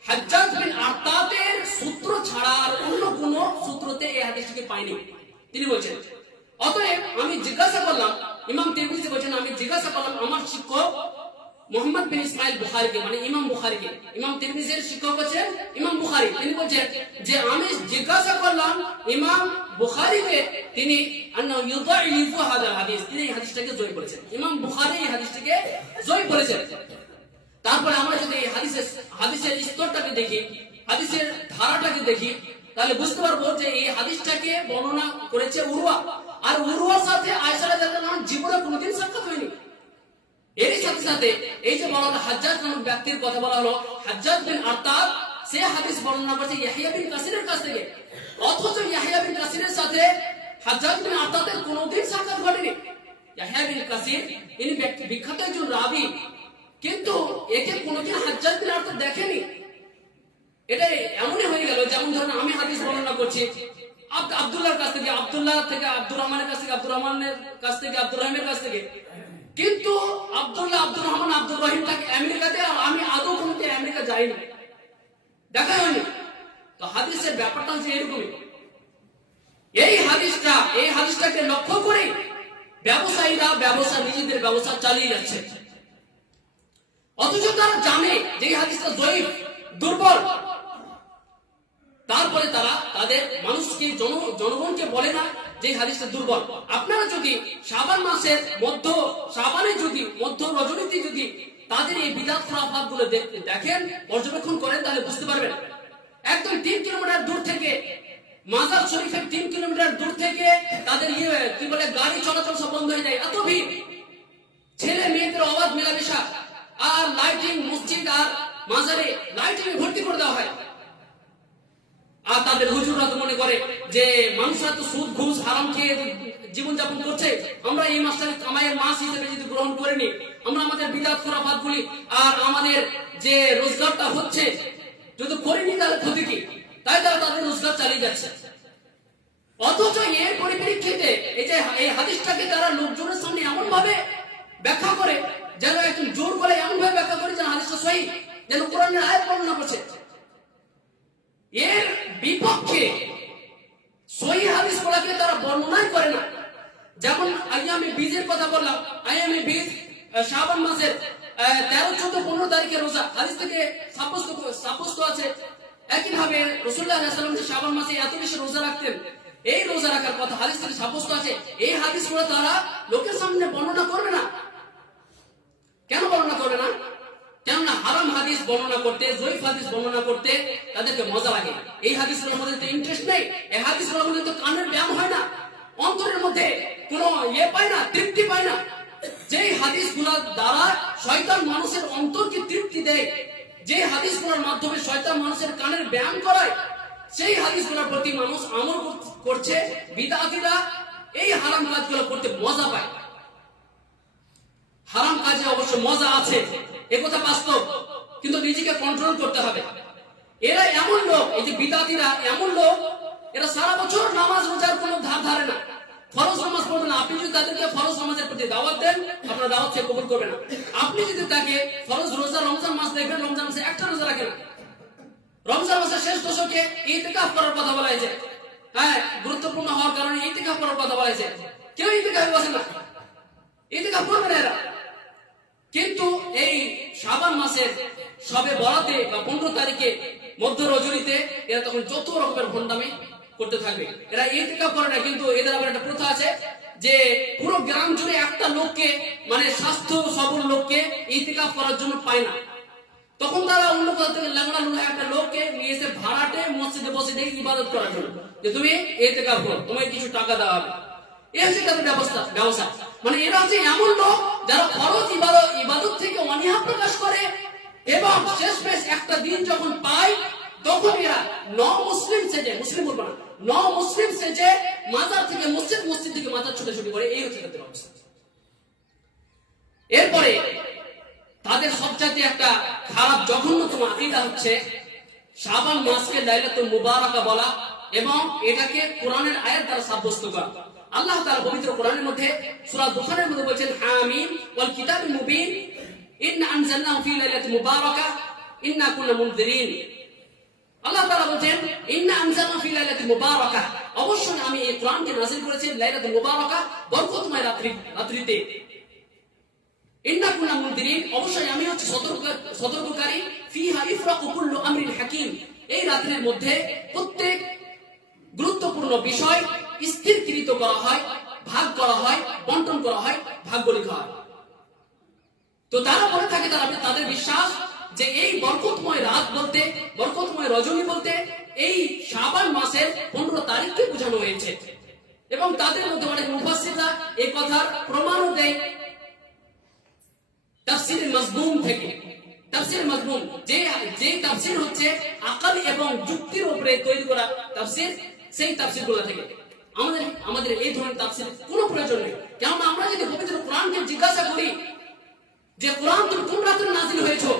হাজ্জাজ বিন আরতাতের সূত্র ছাড়া আর অন্য কোন সূত্রতে এই হাদিসটিকে পাইনি। তিনি বলেন অতএব আমি জিজ্ঞাসা করলাম, ইমাম তিরমিজি বলেন আমি জিজ্ঞাসা করলাম আমার শিক্ষক মুহাম্মদ বিন ইসমাইল বুখারীকে, মানে ইমাম বুখারীকে। ইমাম তিরমিজির শিক্ষক হচ্ছেন ইমাম বুখারী। তিনি বলেন যে আমি জিজ্ঞাসা করলাম ইমাম বুখারীকে, তিনি আন্নাহু ইউযাইফু হাযাল হাদিস, তিনি এই হাদিসটাকে জয়ী করেছেন। ইমাম বুখারী এই হাদিসটাকে জয়ী করেছেন। তারপরে আমরা যদি এই হাদিসের স্তরটাকে দেখি, হাদিসের ধারাটাকে দেখি, তাহলে বুঝতে পারবো যে এই হাদিসটাকে বর্ণনা করেছে উরওয়া, আর উরওয়ার সাথে আয়েশা রাদিয়াল্লাহু আনহার জীবনে কোনোদিন সাক্ষাৎ হয়নি। এর সাথে সাথে এই যে বলা হলো হাজ্জাজ নামক ব্যক্তির কথা বলা হলো, হাজ্জাজ বিন আরতাত সে হাদিস বর্ণনা করেছে ইয়াহইয়া বিন কাসিরের কাছ থেকে, অথচ ইয়াহইয়া বিন কাসিরের সাথে হাজ্জাজ বিন আরতাতের কোনোদিন সাক্ষাৎ ঘটেনি। ইয়াহইয়া বিন কাসির ইনি বিখ্যাত একজন রাবী, কিন্তু একে কোনোদিন হাজ্জাজ বিন আরতাব দেখেনি। এটা এমনই হয়ে গেল যেমন ধরেন আমি হাদিস বর্ণনা করছি আব্দুল্লাহর কাছ থেকে, আব্দুল্লাহ থেকে আব্দুর রহমানের কাছ থেকে, আব্দুর রহমানের কাছ থেকে আব্দুর রহিমের কাছ থেকে, কিন্তু আব্দুল্লাহ, আব্দুর রহমান, আব্দুর রহিম থাকে আমেরিকাতে, আর আমি আদৌ কোনোদিন আমেরিকা যাইনি, দেখা হয়নি। তো হাদিসের ব্যাপারটা হচ্ছে এরকমই। এই হাদিসটাকে লক্ষ্য করে ব্যবসায়ীরা নিজেদের ব্যবসা চালিয়ে যাচ্ছে, অথচ তারা জানে যে এই হাদিসটা জয়ীফ, দুর্বল। তারপরে তারা তাদের মানুষকে, জনগণকে বলে না যে হাদিসটা দুর্বল। আপনারা যদি শাবান মাসের মধ্য রজনীতে যদি তাদের এই বিদআত খুরাফাত গুলো দেখেন, পর্যবেক্ষণ করেন, তাহলে বুঝতে পারবেন একদম 3 কিলোমিটার দূর থেকে, মাজার শরীফের 3 কিলোমিটার দূর থেকে তাদের কি বলে গাড়ি চলাচল সব বন্ধ হয়ে যায়, এত ভিড়, ছেলে মেয়েদের অবাধ মেলামেশা, আর লাইটিং, মসজিদ আর মাজারে লাইটিং ভর্তি করে দেওয়া হয়। আর তাদের হুজুররা তো মনে করে যে মানুষরা তো সুদ ঘুষ হারাম খেয়ে জীবনযাপন করছে, আমরা এই মাসটাকে কামাইয়ের মাস হিসেবে যদি গ্রহণ করে নিই, আমরা আমাদের বিদআত খুরাফাত গুলি আর আমাদের যে রোজগারটা হচ্ছে যদি করিনি, তাহলে ক্ষতি কি? তাই তারা তাদের রোজগার চালিয়ে যাচ্ছে। অথচ এর পরিপ্রেক্ষিতে এই হাদিসটাকে তারা লোকজনের সামনে এমন ভাবে ব্যাখ্যা করে, যেন একদম জোর করে এমন ভাবে ব্যাখ্যা করে যেন হাদিসটা সহিহ, যেন কোরআনের আয়াত বর্ণনা করছে। এর বিপক্ষে সহিহ হাদিস গুলোকে তারা বর্ণনাই করে না। যেমন আইয়ামে বীজের কথা বললাম, আইয়ামে বীজ শাবান মাসের 13, 14, 15 তারিখে রোজা, হাদিস থেকে সাব্যস্ত আছে। একইভাবে রাসূলুল্লাহ সাল্লাল্লাহু আলাইহি ওয়াসাল্লাম যে শাবান মাসে এত বেশি রোজা রাখতেন, এই রোজা রাখার কথা হাদিস থেকে সাব্যস্ত আছে। এই হাদিসগুলো তারা লোকের সামনে বর্ণনা করবে না। কেন বর্ণনা করবে না? কেননা হারাম হাদিস বর্ণনা করতে, জয়ীফ হাদিস বর্ণনা করতে তাদেরকে মজা লাগে। এই হাদিসগুলোর মধ্যে তো ইন্টারেস্ট নেই, এই হাদিসগুলোর মধ্যে তো কানের ব্যায়াম হয় না, অন্তরের মধ্যে কোনো পায় না, তৃপ্তি পায় না। যেই হাদিসগুলোর দ্বারা শয়তান মানুষের অন্তরকে তৃপ্তি দেয়, যে হাদিসগুলোর মাধ্যমে শয়তান মানুষের কানের ব্যায়াম করায়, সেই হাদিসগুলোর প্রতি মানুষ আমল করছে। বিদআতীরা এই হারাম কাজগুলো করতে মজা পায়। হারাম কাজে অবশ্য মজা আছে, একথা বাস্তব, কিন্তু নিজেকে কন্ট্রোল করতে হবে। এরা এমন লোক, এই যে বিদআতীরা এমন লোক, এরা সারা বছর নামাজ রোজার কোনো ধার ধারে না, ফরজ নামাজ পড়বে না। আপনি যদি তাদেরকে ফরজ নামাজের প্রতি দাওয়াত দেন, আপনার দাওয়াত সে কবুল করবে না। আপনি যদি তাকে ফরজ রোজা, রমজান মাস দেখবেন, রমজান মাসে একটা রোজা রাখে না। রমজান মাসের শেষ দশকে ইতিকাফ করার কথা বলা হয়েছে, হ্যাঁ, গুরুত্বপূর্ণ হওয়ার কারণে ইতিকাফ করার কথা বলা হয়েছে। কেউ ইতিকাফে বসে না, ইতিকাফ করবে না এরা। কিন্তু এই শাবান মাসের সবে বরাতে বা 15 তারিখে মধ্য রজনীতে এরা তখন যত রকমের ভণ্ডামি করতে থাকবে। এরা ইতিকাফ করে না, কিন্তু এদের আবার একটা প্রথা আছে যে পুরো গ্রাম জুড়ে একটা লোককে, মানে স্বাস্থ্য সবল লোককে ইতিকাফ করার জন্য পায় না। তখন তারা অন্য কোথা থেকে ল্যাংড়া লুলা একটা লোককে নিয়ে এসে ভাড়াটে মসজিদে বসে দিয়ে ইবাদত করার জন্য, যে তুমি ইতিকাফ করো, তোমায় কিছু টাকা দেওয়া হবে। এই হচ্ছে তাদের ব্যবসা। মানে এরা হচ্ছে এমন লোক যারা ফরজ ইবাদত থেকে অনীহা প্রকাশ করে, এবং শেষমেশ একটা দিন যখন পায়, তখন এরা মুসলিম সেজে, মুসলিম বলবো না, মুসলিম সেজে মাজার থেকে মসজিদ, মসজিদ থেকে মাজার ছোটাছুটি করে। এই হচ্ছে তাদের অবস্থা। এরপরে তাদের সবচাইতে একটা খারাপ জঘন্যতম আকীদা হচ্ছে শাবান মাসকে লাইলাতুল মুবারাকা বলা, এবং এটাকে কোরআনের আয়াত দ্বারা সাব্যস্ত করা। আল্লাহ তাআলা পবিত্র কোরআনের মধ্যে সূরা দুখানের মধ্যে বলেছেন, হামিম ওয়াল কিতাবিল মুবিন ইন্না আনজালনাহু ফি লাইলাতিন মুবারাকা ইন্না কুননা মুনজিরিন। আল্লাহ তাআলা বলেন, ইন্না আনজালনাহু ফি লাইলাতিন মুবারাকা, অবশ্যই আমি এই কোরআনকে নাযিল করেছি লাইলাতুল মুবারাকা, বরকতময় রাত্রিতে। ইন্না কুননা মুনজিরিন, অবশ্যই আমি হচ্ছে সতর্ককারী। ফিহা ইফরাকু কুল্লু আমরিন হাকিম, এই রাত্রির মধ্যে প্রত্যেক গুরুত্বপূর্ণ বিষয় স্থিরকৃত করা হয়, ভাগ করা হয়, বন্টন করা হয়, ভাগ্য লেখা হয়। তো তারা বলে থাকে, তাদের বিশ্বাস যে এই বরকতময় রাত বলতে, বরকতময় রজনী বলতে এই শাবান মাসের 15 তারিখকে বোঝানো হয়েছে। এবং তাদের মধ্যে অনেক মুফাসসিররা এই কথার প্রমাণও দেয় তাফসীর মাজমুম থেকে। তাফসীর মাজমুম যে তাফসীর হচ্ছে আকল এবং যুক্তির উপরে তৈরি করা তাফসীর, সেই তাফসীরগুলো থেকে আমাদের আমাদের এই ধরনের তাফসীর কোনো প্রয়োজন নেই। কেননা আমরা যদি পবিত্র কোরআনকে জিজ্ঞাসা করি যে কোরআন তুমি কোন রাতে নাযিল হয়েছো,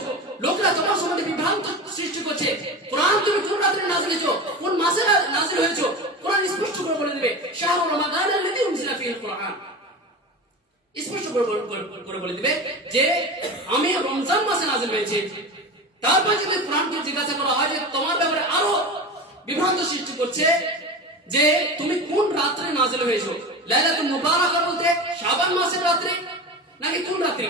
লোকরা তোমার সম্বন্ধে বিভ্রান্ত সৃষ্টি করছে, কোরআন তুমি কোন রাতে নাযিল হয়েছো, কোন মাসে নাযিল হয়েছো, কোরআন স্পষ্ট করে বলে দেবে শাহরু রমাদান আল্লাযী উনজিলা ফীহিল কোরআন, স্পষ্ট করে বলে দিবে যে আমি রমজান মাসে নাযিল হয়েছে। তারপর যদি কোরআনকে জিজ্ঞাসা করা হয় যে তোমার ব্যাপারে আরো বিভ্রান্ত সৃষ্টি করছে যে তুমি কোন রাতে নাযিল হয়েছো, লাইলাতুল মুবারাকা বলতে শাবান মাসের রাতে নাকি কোন রাতে,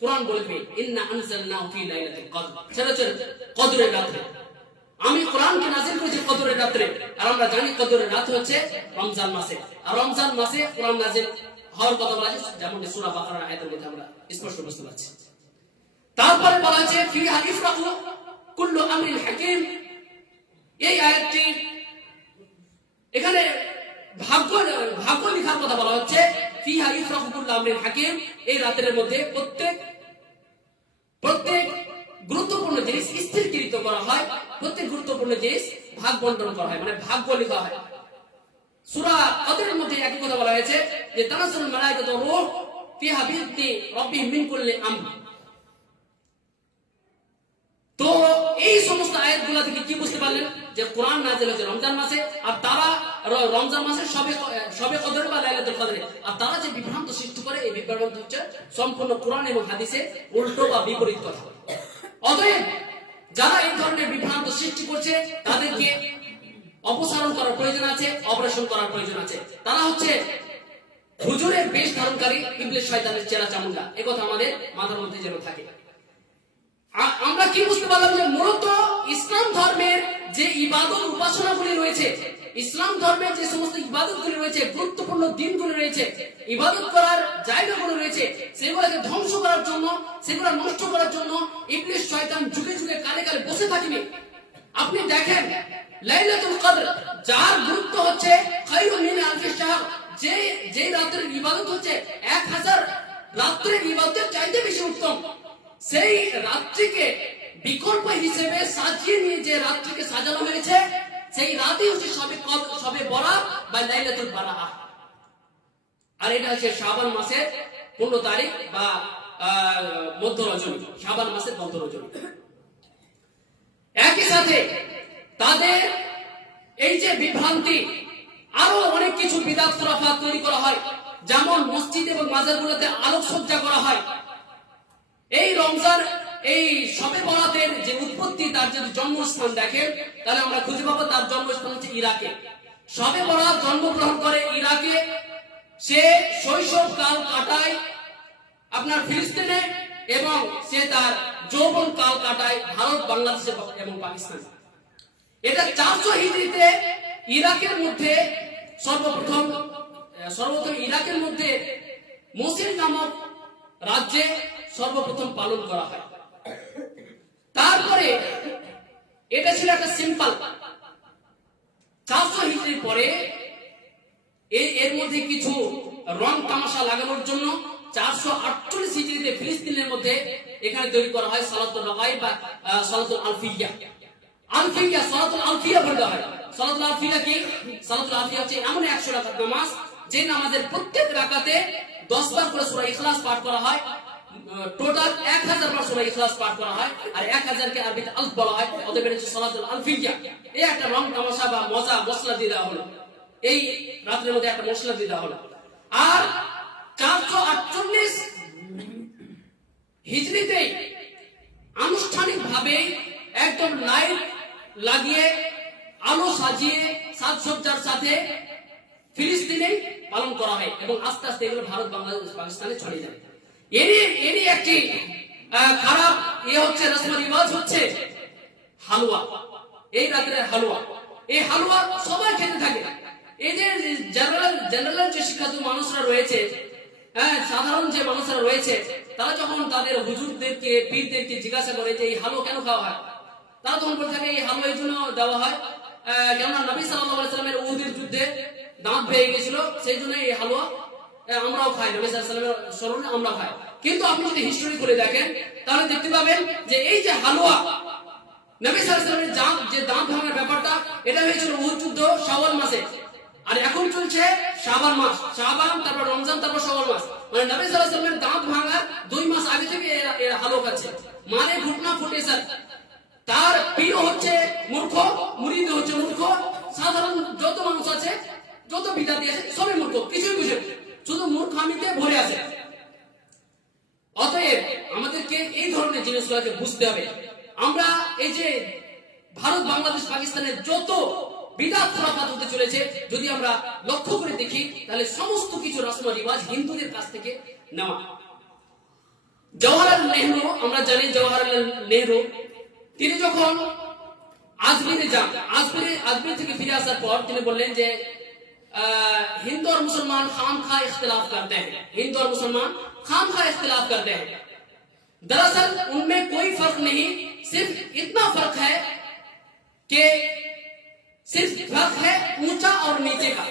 কোরআন বলবে ইন্না আনজালনাহু ফি লাইলাতুল কদর, সেটা হচ্ছে কদরের রাতে। আমি কোরআনকে নাযিল করেছি কদরের রাতে, আর আমরা জানি কদরের রাত হচ্ছে রমজান মাসে, আর রমজান মাসে কোরআন নাযিল হওয়ার কথা বলা আছে, যেমন সূরা বাকারার আয়াতের মধ্যে আমরা স্পষ্ট বুঝতে পারছি। তারপরে বলা আছে ফিহা ইফরাকু কুল্লু আমরিন হাকিম, এই আয়াতটি এখানে ভাগ্য লেখার কথা বলা হচ্ছে। ফিহা ইফরাকু কুল্লু আমরিন হাকিম, এই রাতের মধ্যে প্রত্যেক গুরুত্বপূর্ণ জিনিস স্থিরকৃত করা হয়, প্রত্যেক গুরুত্বপূর্ণ জিনিস ভাগ বন্টন করা হয়, মানে ভাগ্য লেখা হয়। সূরা কদরের মধ্যে একই কথা বলা হয়েছে যে তানাজ্জালুল মালায়েকাতু ওয়ার রূহ ফিহা বিইذনি রাব্বিহিম মিন কুল্লি আমর। তো এই সমস্ত আয়াতগুলো থেকে কি বুঝতে পারলেন যে কোরআন নাযিল হয়েছে রমজান মাসে, আর তারা রমজান মাসে সবে কদর বা লাইলাতুল কদরে, আর তারা যে বিভ্রান্ত সৃষ্টি করে এই বিভ্রান্ত হচ্ছে সম্পূর্ণ কোরআন এবং হাদিসে উল্টো বা বিপরীত কথা। অতএব যারা এই ধরনের বিভ্রান্ত সৃষ্টি করছে তাদেরকে অপসারণ করার প্রয়োজন আছে, অপারেশন করার প্রয়োজন আছে। তারা হচ্ছে হুজুরের বেশ ধারণকারী ইবলিস শয়তানের চেলা চামুন্ডা, একথা আমাদের মাথার মধ্যে যেন থাকে। আমরা কি বুঝতে পারলাম যে মূলত ইসলাম ধর্মের যে ইবাদত উপাসনাগুলি রয়েছে, ইসলাম ধর্মের যে সমস্ত ইবাদতগুলি রয়েছে, গুরুত্বপূর্ণ দিনগুলি রয়েছে, ইবাদত করার জায়গাগুলো রয়েছে, সেগুলোকে ধ্বংস করার জন্য, সেগুলো নষ্ট করার জন্য ইবলিস শয়তান যুগে যুগে কালে কালে বসে থাকেনি। আপনি দেখেন লাইলাতুল কদর যার গুরুত্ব হচ্ছে খায়রুম মিন আলফি শাহর, যে রাতের ইবাদত হচ্ছে 1000 রাতের ইবাদতের চাইতে বেশি উত্তম, সেই রাত্রিকে বিকল্প হিসেবে সাজিয়ে নিয়ে যে রাত্রিকে সাজানো হয়েছে সেই রাতই হচ্ছে সবে বরাত বা লাইলাতুল বারাহ। আর এটা হচ্ছে শাবান মাসের 15 তারিখ বা মধ্য রজনী, শাবান মাসের মধ্য রজনী। একই সাথে তাদের এই যে বিভ্রান্তি, আরো অনেক কিছু বিদআত খুরাফাত তৈরি করা হয়, যেমন মসজিদ এবং মাজারগুলোতে আলোকসজ্জা করা হয়। এই রমজান এই শবে বরাতের যে উৎপত্তি, তার যদি জন্মস্থান দেখেন তাহলে আমরা খুঁজে পাবো তার জন্মস্থান হচ্ছে ইরাকে। শবে বরাত জন্মগ্রহণ করে ইরাকে, সে শৈশব কাল কাটায় আপনার ফিলিস্তিনে, এবং সে তার যৌবন কাল কাটায় ভারত, বাংলাদেশ এবং পাকিস্তান। এটা 400 হিজরিতে ইরাকের মধ্যে সর্বপ্রথম ইরাকের মধ্যে মসিল নামক রাজ্যে সর্বপ্রথম পালন করা হয়। তারপরে এটা ছিল একটা সিম্পল, 400 হিজরির পরে এর মধ্যে কিছু রং তামাশা লাগানোর জন্য 448 হিজরিতে ফিলিস্তিনের মধ্যে এখানে তৈরি করা হয় সালাতুল রাগাইব বা সালাতুল আলফিয়া। সালাতুল আলফিয়া বলা হয়। সালাতুল আলফিয়া কি? সালাতুল আলফিয়া হচ্ছে এমন 100 রাকাত নামাজ, যে নামাজের প্রত্যেক রাকাতে 10 বার করে সূরা ইখলাস পাঠ করা হয়, টোটাল 1000 বার সূরা ইখলাস পাঠ করা হয়, আর 1000 কে আরবিতে আলফ বলা হয়। অতএব এটা হচ্ছে সালাতুল আলফিয়া। এই একটা রং তামাশা বা মজা মশলা দিয়ে দেওয়া হলো, এই রাতের মধ্যে একটা মশলা দিয়ে দেওয়া হলো। আর 448 হিজরিতে আনুষ্ঠানিকভাবে একদম লাইট লাগিয়ে আলো সাজিয়ে সাজসজ্জার সাথে ফিলিস্তিনে পালন করা হয়, এবং আস্তে আস্তে এগুলো ভারত, বাংলাদেশ, পাকিস্তানে ছড়িয়ে যায়। এরই একটি খারাপ হচ্ছে রসম রিওয়াজ হচ্ছে হালুয়া। এই রাতের হালুয়া, এই হালুয়া সবাই খেতে থাকে। এই যে জেনারেল যে শিক্ষার্থী মানুষরা রয়েছে, সাধারণ যে মানুষরা রয়েছে, তারা যখন তাদের হুজুরদেরকে, পীরদেরকে জিজ্ঞাসা করে যে এই হালুয়া কেন খাওয়া হয়, তারা তখন বলে থাকে এই হালুয়া এই জন্য দেওয়া হয় কেননা নবী সাল্লাল্লাহু আলাইহি ওয়াসাল্লামের উহুদের যুদ্ধে দাঁত ভেঙে গেছিল, সেই জন্য এই হালুয়া আমরাও খাই, নবী সাল্লাল্লাহু আলাইহি ওয়াসাল্লামের স্মরণে আমরা খাই। কিন্তু আপনি যদি হিস্টরি করে দেখেন তাহলে দেখতে পাবেন যে এই যে হালুয়া, নবী সাল্লাল্লাহু আলাইহি ওয়াসাল্লামের যে দাঁত ভাঙার ব্যাপারটা, এটা হয়েছিল উহুদ যুদ্ধ শাওয়াল মাসে। আর এখন চলছে শাবান মাস, শাবান তারপর রমজান তারপর শাওয়াল মাস, মানে নবী সাল্লাল্লাহু আলাইহি ওয়াসাল্লামের দাঁত ভাঙার 2 মাস আগে থেকে এরা হালক আছে, মানে ঘটনা ফুটেছে। তার প্রিয় হচ্ছে মূর্খ, মুরিদ হচ্ছে মূর্খ, সাধারণ যত মানুষ আছে, যত বিদাতি আছে সবই মূর্খ, কিছুই বুঝে শুধু মূর্খামিতে ভরে আছে। অতএব আমাদেরকে এই ধরনের জিনিসগুলোকে বুঝতে হবে। আমরা এই যে ভারত, বাংলাদেশ, পাকিস্তানের যত বিদাত খুরাফাত হতে চলেছে, যদি আমরা লক্ষ্য করে দেখি তাহলে সমস্ত কিছু রসম রিওয়াজ হিন্দুদের কাছ থেকে নেওয়া। জওহরলাল নেহরু, আমরা জানি জওহরলাল নেহরু, তিনি যখন আজমিরে যান, আজমির থেকে ফিরে আসার পর তিনি বললেন যে हिंदू और मुसलमान खामखा इख्तिलाफ करते हैं, हिंदू और मुसलमान खामखा इख्तिलाफ करते हैं। दरअसल उनमें कोई फर्क नहीं, सिर्फ इतना फर्क है कि सिर्फ फर्क है ऊंचा और नीचे का,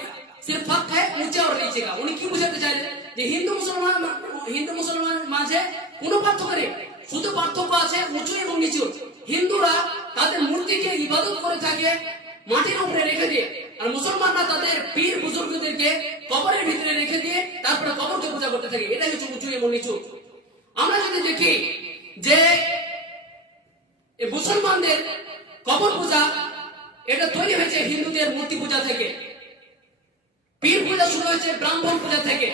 सिर्फ फर्क है ऊंचा और नीचे का। उन्हें কি বুঝাতে চাইলেন যে হিন্দু মুসলমান মাঝে কোনো পার্থক্য নেই, শুধু পার্থক্য আছে উঁচু এবং নিচু। হিন্দুরা তাদের মূর্তিকে ইবাদত করে থাকে মাটির উপরে রেখে দিয়ে, আর মুসলমানরা তাদের পীর বুজুর্গদেরকে কবরের ভিতরে রেখে দিয়ে তারপরে কবরকে পূজা করতে থাকে। এটাই হচ্ছে উঁচু এবং নিচু। আমরা যদি দেখি যে মুসলমানদের কবর পূজা এটা তৈরি হয়েছে হিন্দুদের মূর্তি পূজা থেকে, পীর পূজা শুরু হয়েছে ব্রাহ্মণ পূজা থেকে।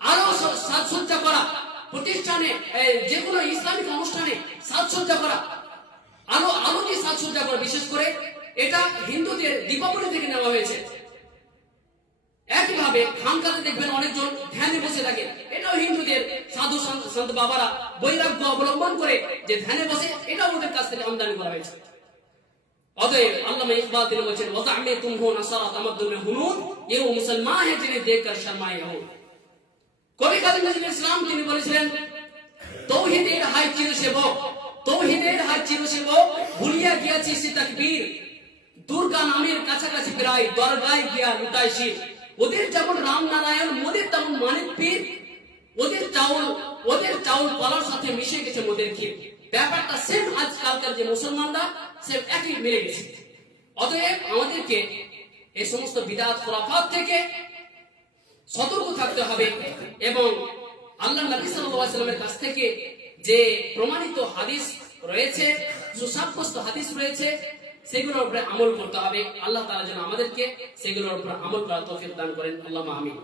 আরো সাজসজ্জা করা প্রতিষ্ঠানে, যে কোনো ইসলামিক অনুষ্ঠানে সাজসজ্জা করা, আলো দিয়ে সাজসজ্জা করা, বিশেষ করে এটা হিন্দুদের দীপাবলি থেকে নেওয়া হয়েছে। একইভাবে খানকাতে দেখবেন অনেকজন ধ্যানে বসে থাকে, এটাও হিন্দুদের সাধু সন্ত বাবারা বৈরাগ্য অবলম্বন করে যে ধ্যানে বসে, এটাও ওদের কাছ থেকে আমদানি করা হয়েছে। অতএব আল্লামা ইকবাল তিনি বলেছেন ওয়াতা'মে তুম হো নাসারা তামাদ্দুন মে হুনুদ, ये वो मुसलमान है जिन्हें देखकर शर्माए हो। কবি কাজী নজরুল ইসলাম তিনি বলেছিলেন তৌহিদের হায় চিরসেবক, তৌহিদের হায় চিরসেবক, ভুলিয়া গিয়াছি সে তাকবীর, দুর্গা নামের কাছাকাছি প্রায় দরগায় গিয়া লুটাই শির। ওদের যেমন রাম নারায়ণ, মোদের তেমন মানিক পীর, ওদের চাউল কলার সাথে মিশে গেছে মোদের ক্ষীর। ব্যাপারটা সেম আজকালকার যে মুসলমানরা সেম একই মিলে গেছে। অতএব আমাদেরকে এই সমস্ত বিদআত খুরাফাত থেকে সতর্ক থাকতে হবে এবং আল্লাহ নবী সাল্লাল্লাহু আলাইহি ওয়াসাল্লামের কাছ থেকে যে প্রমাণিত হাদিস রয়েছে, সুসাব্যস্ত হাদিস রয়েছে, সেগুলোর উপরে আমল করতে হবে। আল্লাহ তাআলা যেন আমাদেরকে সেগুলোর উপরে আমল করার তৌফিক দান করেন। আল্লাহুম্মা আমিন।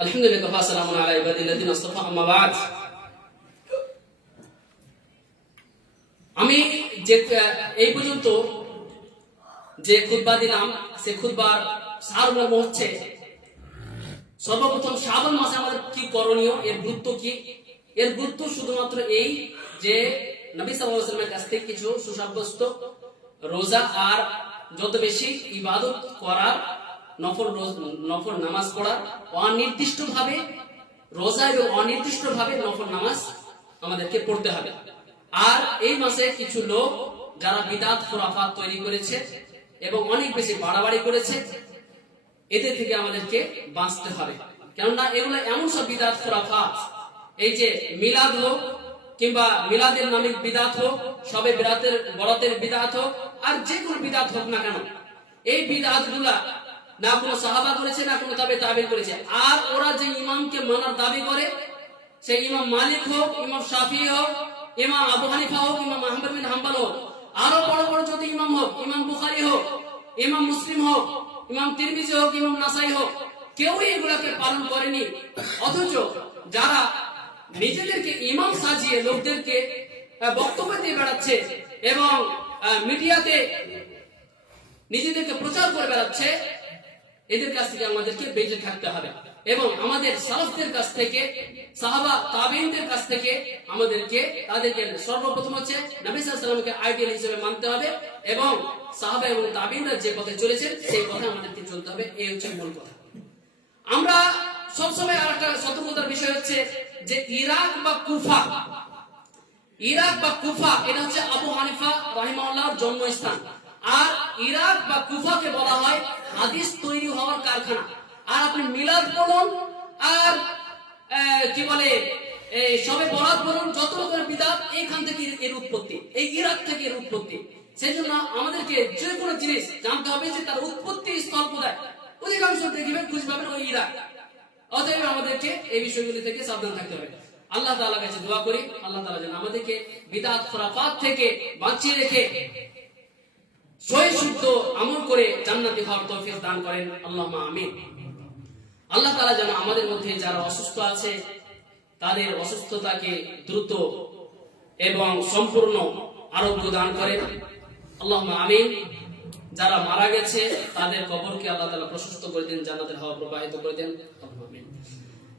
আলহামদুলিল্লাহ ওয়া সালামুন আলা ইবাদিল্লাযিনা ইসতাফা, আম্মা বা'দ। আমি যে এই পর্যন্ত যে খুতবা দিলাম, সে খুতবার সারমর্ম হচ্ছে সর্বপ্রথম শাবান মাসে আমাদের কি করণীয়, এর গুরুত্ব কি। এর গুরুত্ব শুধুমাত্র এই যে নবী সাল্লাল্লাহু আলাইহি ওয়াসাল্লামের কাছ থেকে কিছু সুসাব্যস্ত রোজা আর যত বেশি ইবাদত করা, নফল নামাজ পড়া, অনির্দিষ্টভাবে রোজা এবং অনির্দিষ্টভাবে নফল নামাজ আমাদেরকে পড়তে হবে। আর এই মাসে কিছু লোক যারা বিদআত খুরাফাত তৈরি করেছে এবং অনেক বেশি বাড়াবাড়ি করেছে, এদের থেকে আমাদেরকে বাঁচতে হবে। কেননা এগুলো এমন সব বিদআত খুরাফাত, এই যে মিলাদ হোক কিংবা মিলাদের নামে বিদআত হোক, সবে বরাতের বিদআত হোক, আর যে কোনো বিদআত হোক না কেন, এই বিদআত গুলা না কোনো সাহাবা করেছে না কোনো তাবেঈন করেছে। আর ওরা যে ইমামকে মানার দাবি করে, সেই ইমাম মালিক হোক, ইমাম শাফিঈ হোক, ইমাম আবু হানিফা হোক, ইমাম আহমদ বিন হাম্বল হোক, আরো বড় বড় যত ইমাম হোক, ইমাম বুখারী হোক, ইমাম মুসলিম হোক, ইমাম তিরমিজি হোক, ইমাম নাসাই হোক, কেউই এগুলাকে পালন করেনি। অথচ যারা নিজেদেরকে ইমাম সাজিয়ে লোকদেরকে বক্তব্য দিয়ে বেড়াচ্ছে এবং মিডিয়াতে নিজেদেরকে প্রচার করে বেড়াচ্ছে, এদের কাছ থেকে আমাদেরকে বেঁচে থাকতে হবে এবং আমাদের সালাফদের কাছ থেকে, সাহাবা তাবেঈনদের কাছ থেকে আমাদেরকে তাদেরকে সর্বপ্রথম হচ্ছে নবী সাল্লাল্লাহু আলাইহি ওয়াসাল্লামকে আইডিয়াল হিসেবে মানতে হবে এবং সাহাবা এবং তাবেঈনরা যে পথে চলেছেন সেই পথে আমাদেরকে চলতে হবে। এই হচ্ছে মূল কথা। আমরা সবসময় আরেকটা সতর্কতার বিষয় হচ্ছে যে ইরাক বা কুফা এটা হচ্ছে আবু হানিফা রাহিমাহুল্লাহর জন্মস্থান। আর ইরাক বা কুফাকে বলা হয় হাদিস তৈরি হওয়ার কারখানা। আর আপনি মিলাদ বলুন আর কি বলে সবে বরাত বলুন, যত রকমের বিদআত এইখান থেকে এর উৎপত্তি, এই ইরাক থেকে এর উৎপত্তি। সেজন্য আমাদেরকে যে কোনো জিনিস জানতে হবে যে তার উৎপত্তি স্থল কোথায়। অধিকাংশ দেখবেন খুঁজে পাবেন ওই ইরাক। অতএব আমাদেরকে এই বিষয়গুলি থেকে সাবধান থাকতে হবে। আল্লাহ তাআলার কাছে দোয়া করি, আল্লাহ তাআলা যেন আমাদেরকে বিদআত খুরাফাত থেকে বাঁচিয়ে রেখে সহি শুদ্ধ আমল করে জান্নাতি হওয়ার তৌফিক দান করেন। আল্লাহুম্মা আমিন। আল্লাহ তাআলা যেন আমাদের মধ্যে যারা অসুস্থ আছে তাদের অসুস্থতাকে দ্রুত এবং সম্পূর্ণ আরোগ্য দান করেন। আল্লাহুম্মা আমিন। যারা মারা গেছে তাদের কবরকে আল্লাহ তাআলা প্রশস্ত করে দেন, জান্নাতের হাওয়া প্রবাহিত করে দেন। আল্লাহুম্মা আমিন।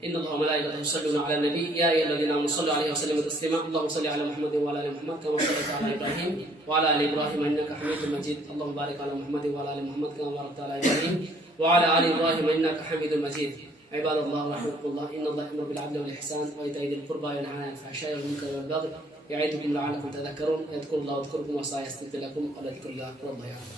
ইন্নাল্লাহা ওয়া মালাইকাতাহু ইউসাল্লুনা আলান নবী ইয়া আইয়ুহাল্লাযীনা আমানু সাল্লু আলাইহি ওয়া সাল্লিমু তাসলিমা আল্লাহুম্মা সাল্লি আলা মুহাম্মাদিন ওয়া আলা আলি মুহাম্মাদ কামা সাল্লাইতা আলা ইব্রাহিম ওয়া আলা আলি ইব্রাহিম ইন্নাকা হামিদুম মাজিদ আল্লাহুম্মা বারিক আলা মুহাম্মাদিন ওয়া আলা আলি মুহাম্মাদ কামা বারাকতা আলা ইব্রাহিম ওয়া আলা আলি ইব্রাহিম ইন্নাকা হামিদুম মাজিদ ইবাদাল্লাহ রাহিমাকুমুল্লাহ ইন্নাল্লাহা ইয়া'মুরু বিল 'adli ওয়াল ইহসান ওয়া ইতা'i যিল কুরবা ওয়া ইয়ানহা 'আনিল ফাহশা'i ওয়াল মুনকারি ওয়াল বাগyi يعظكم لعلكم تذكرون يذكر الله يذكركم وسيستغفر لكم ولذكر الله والله يعلم.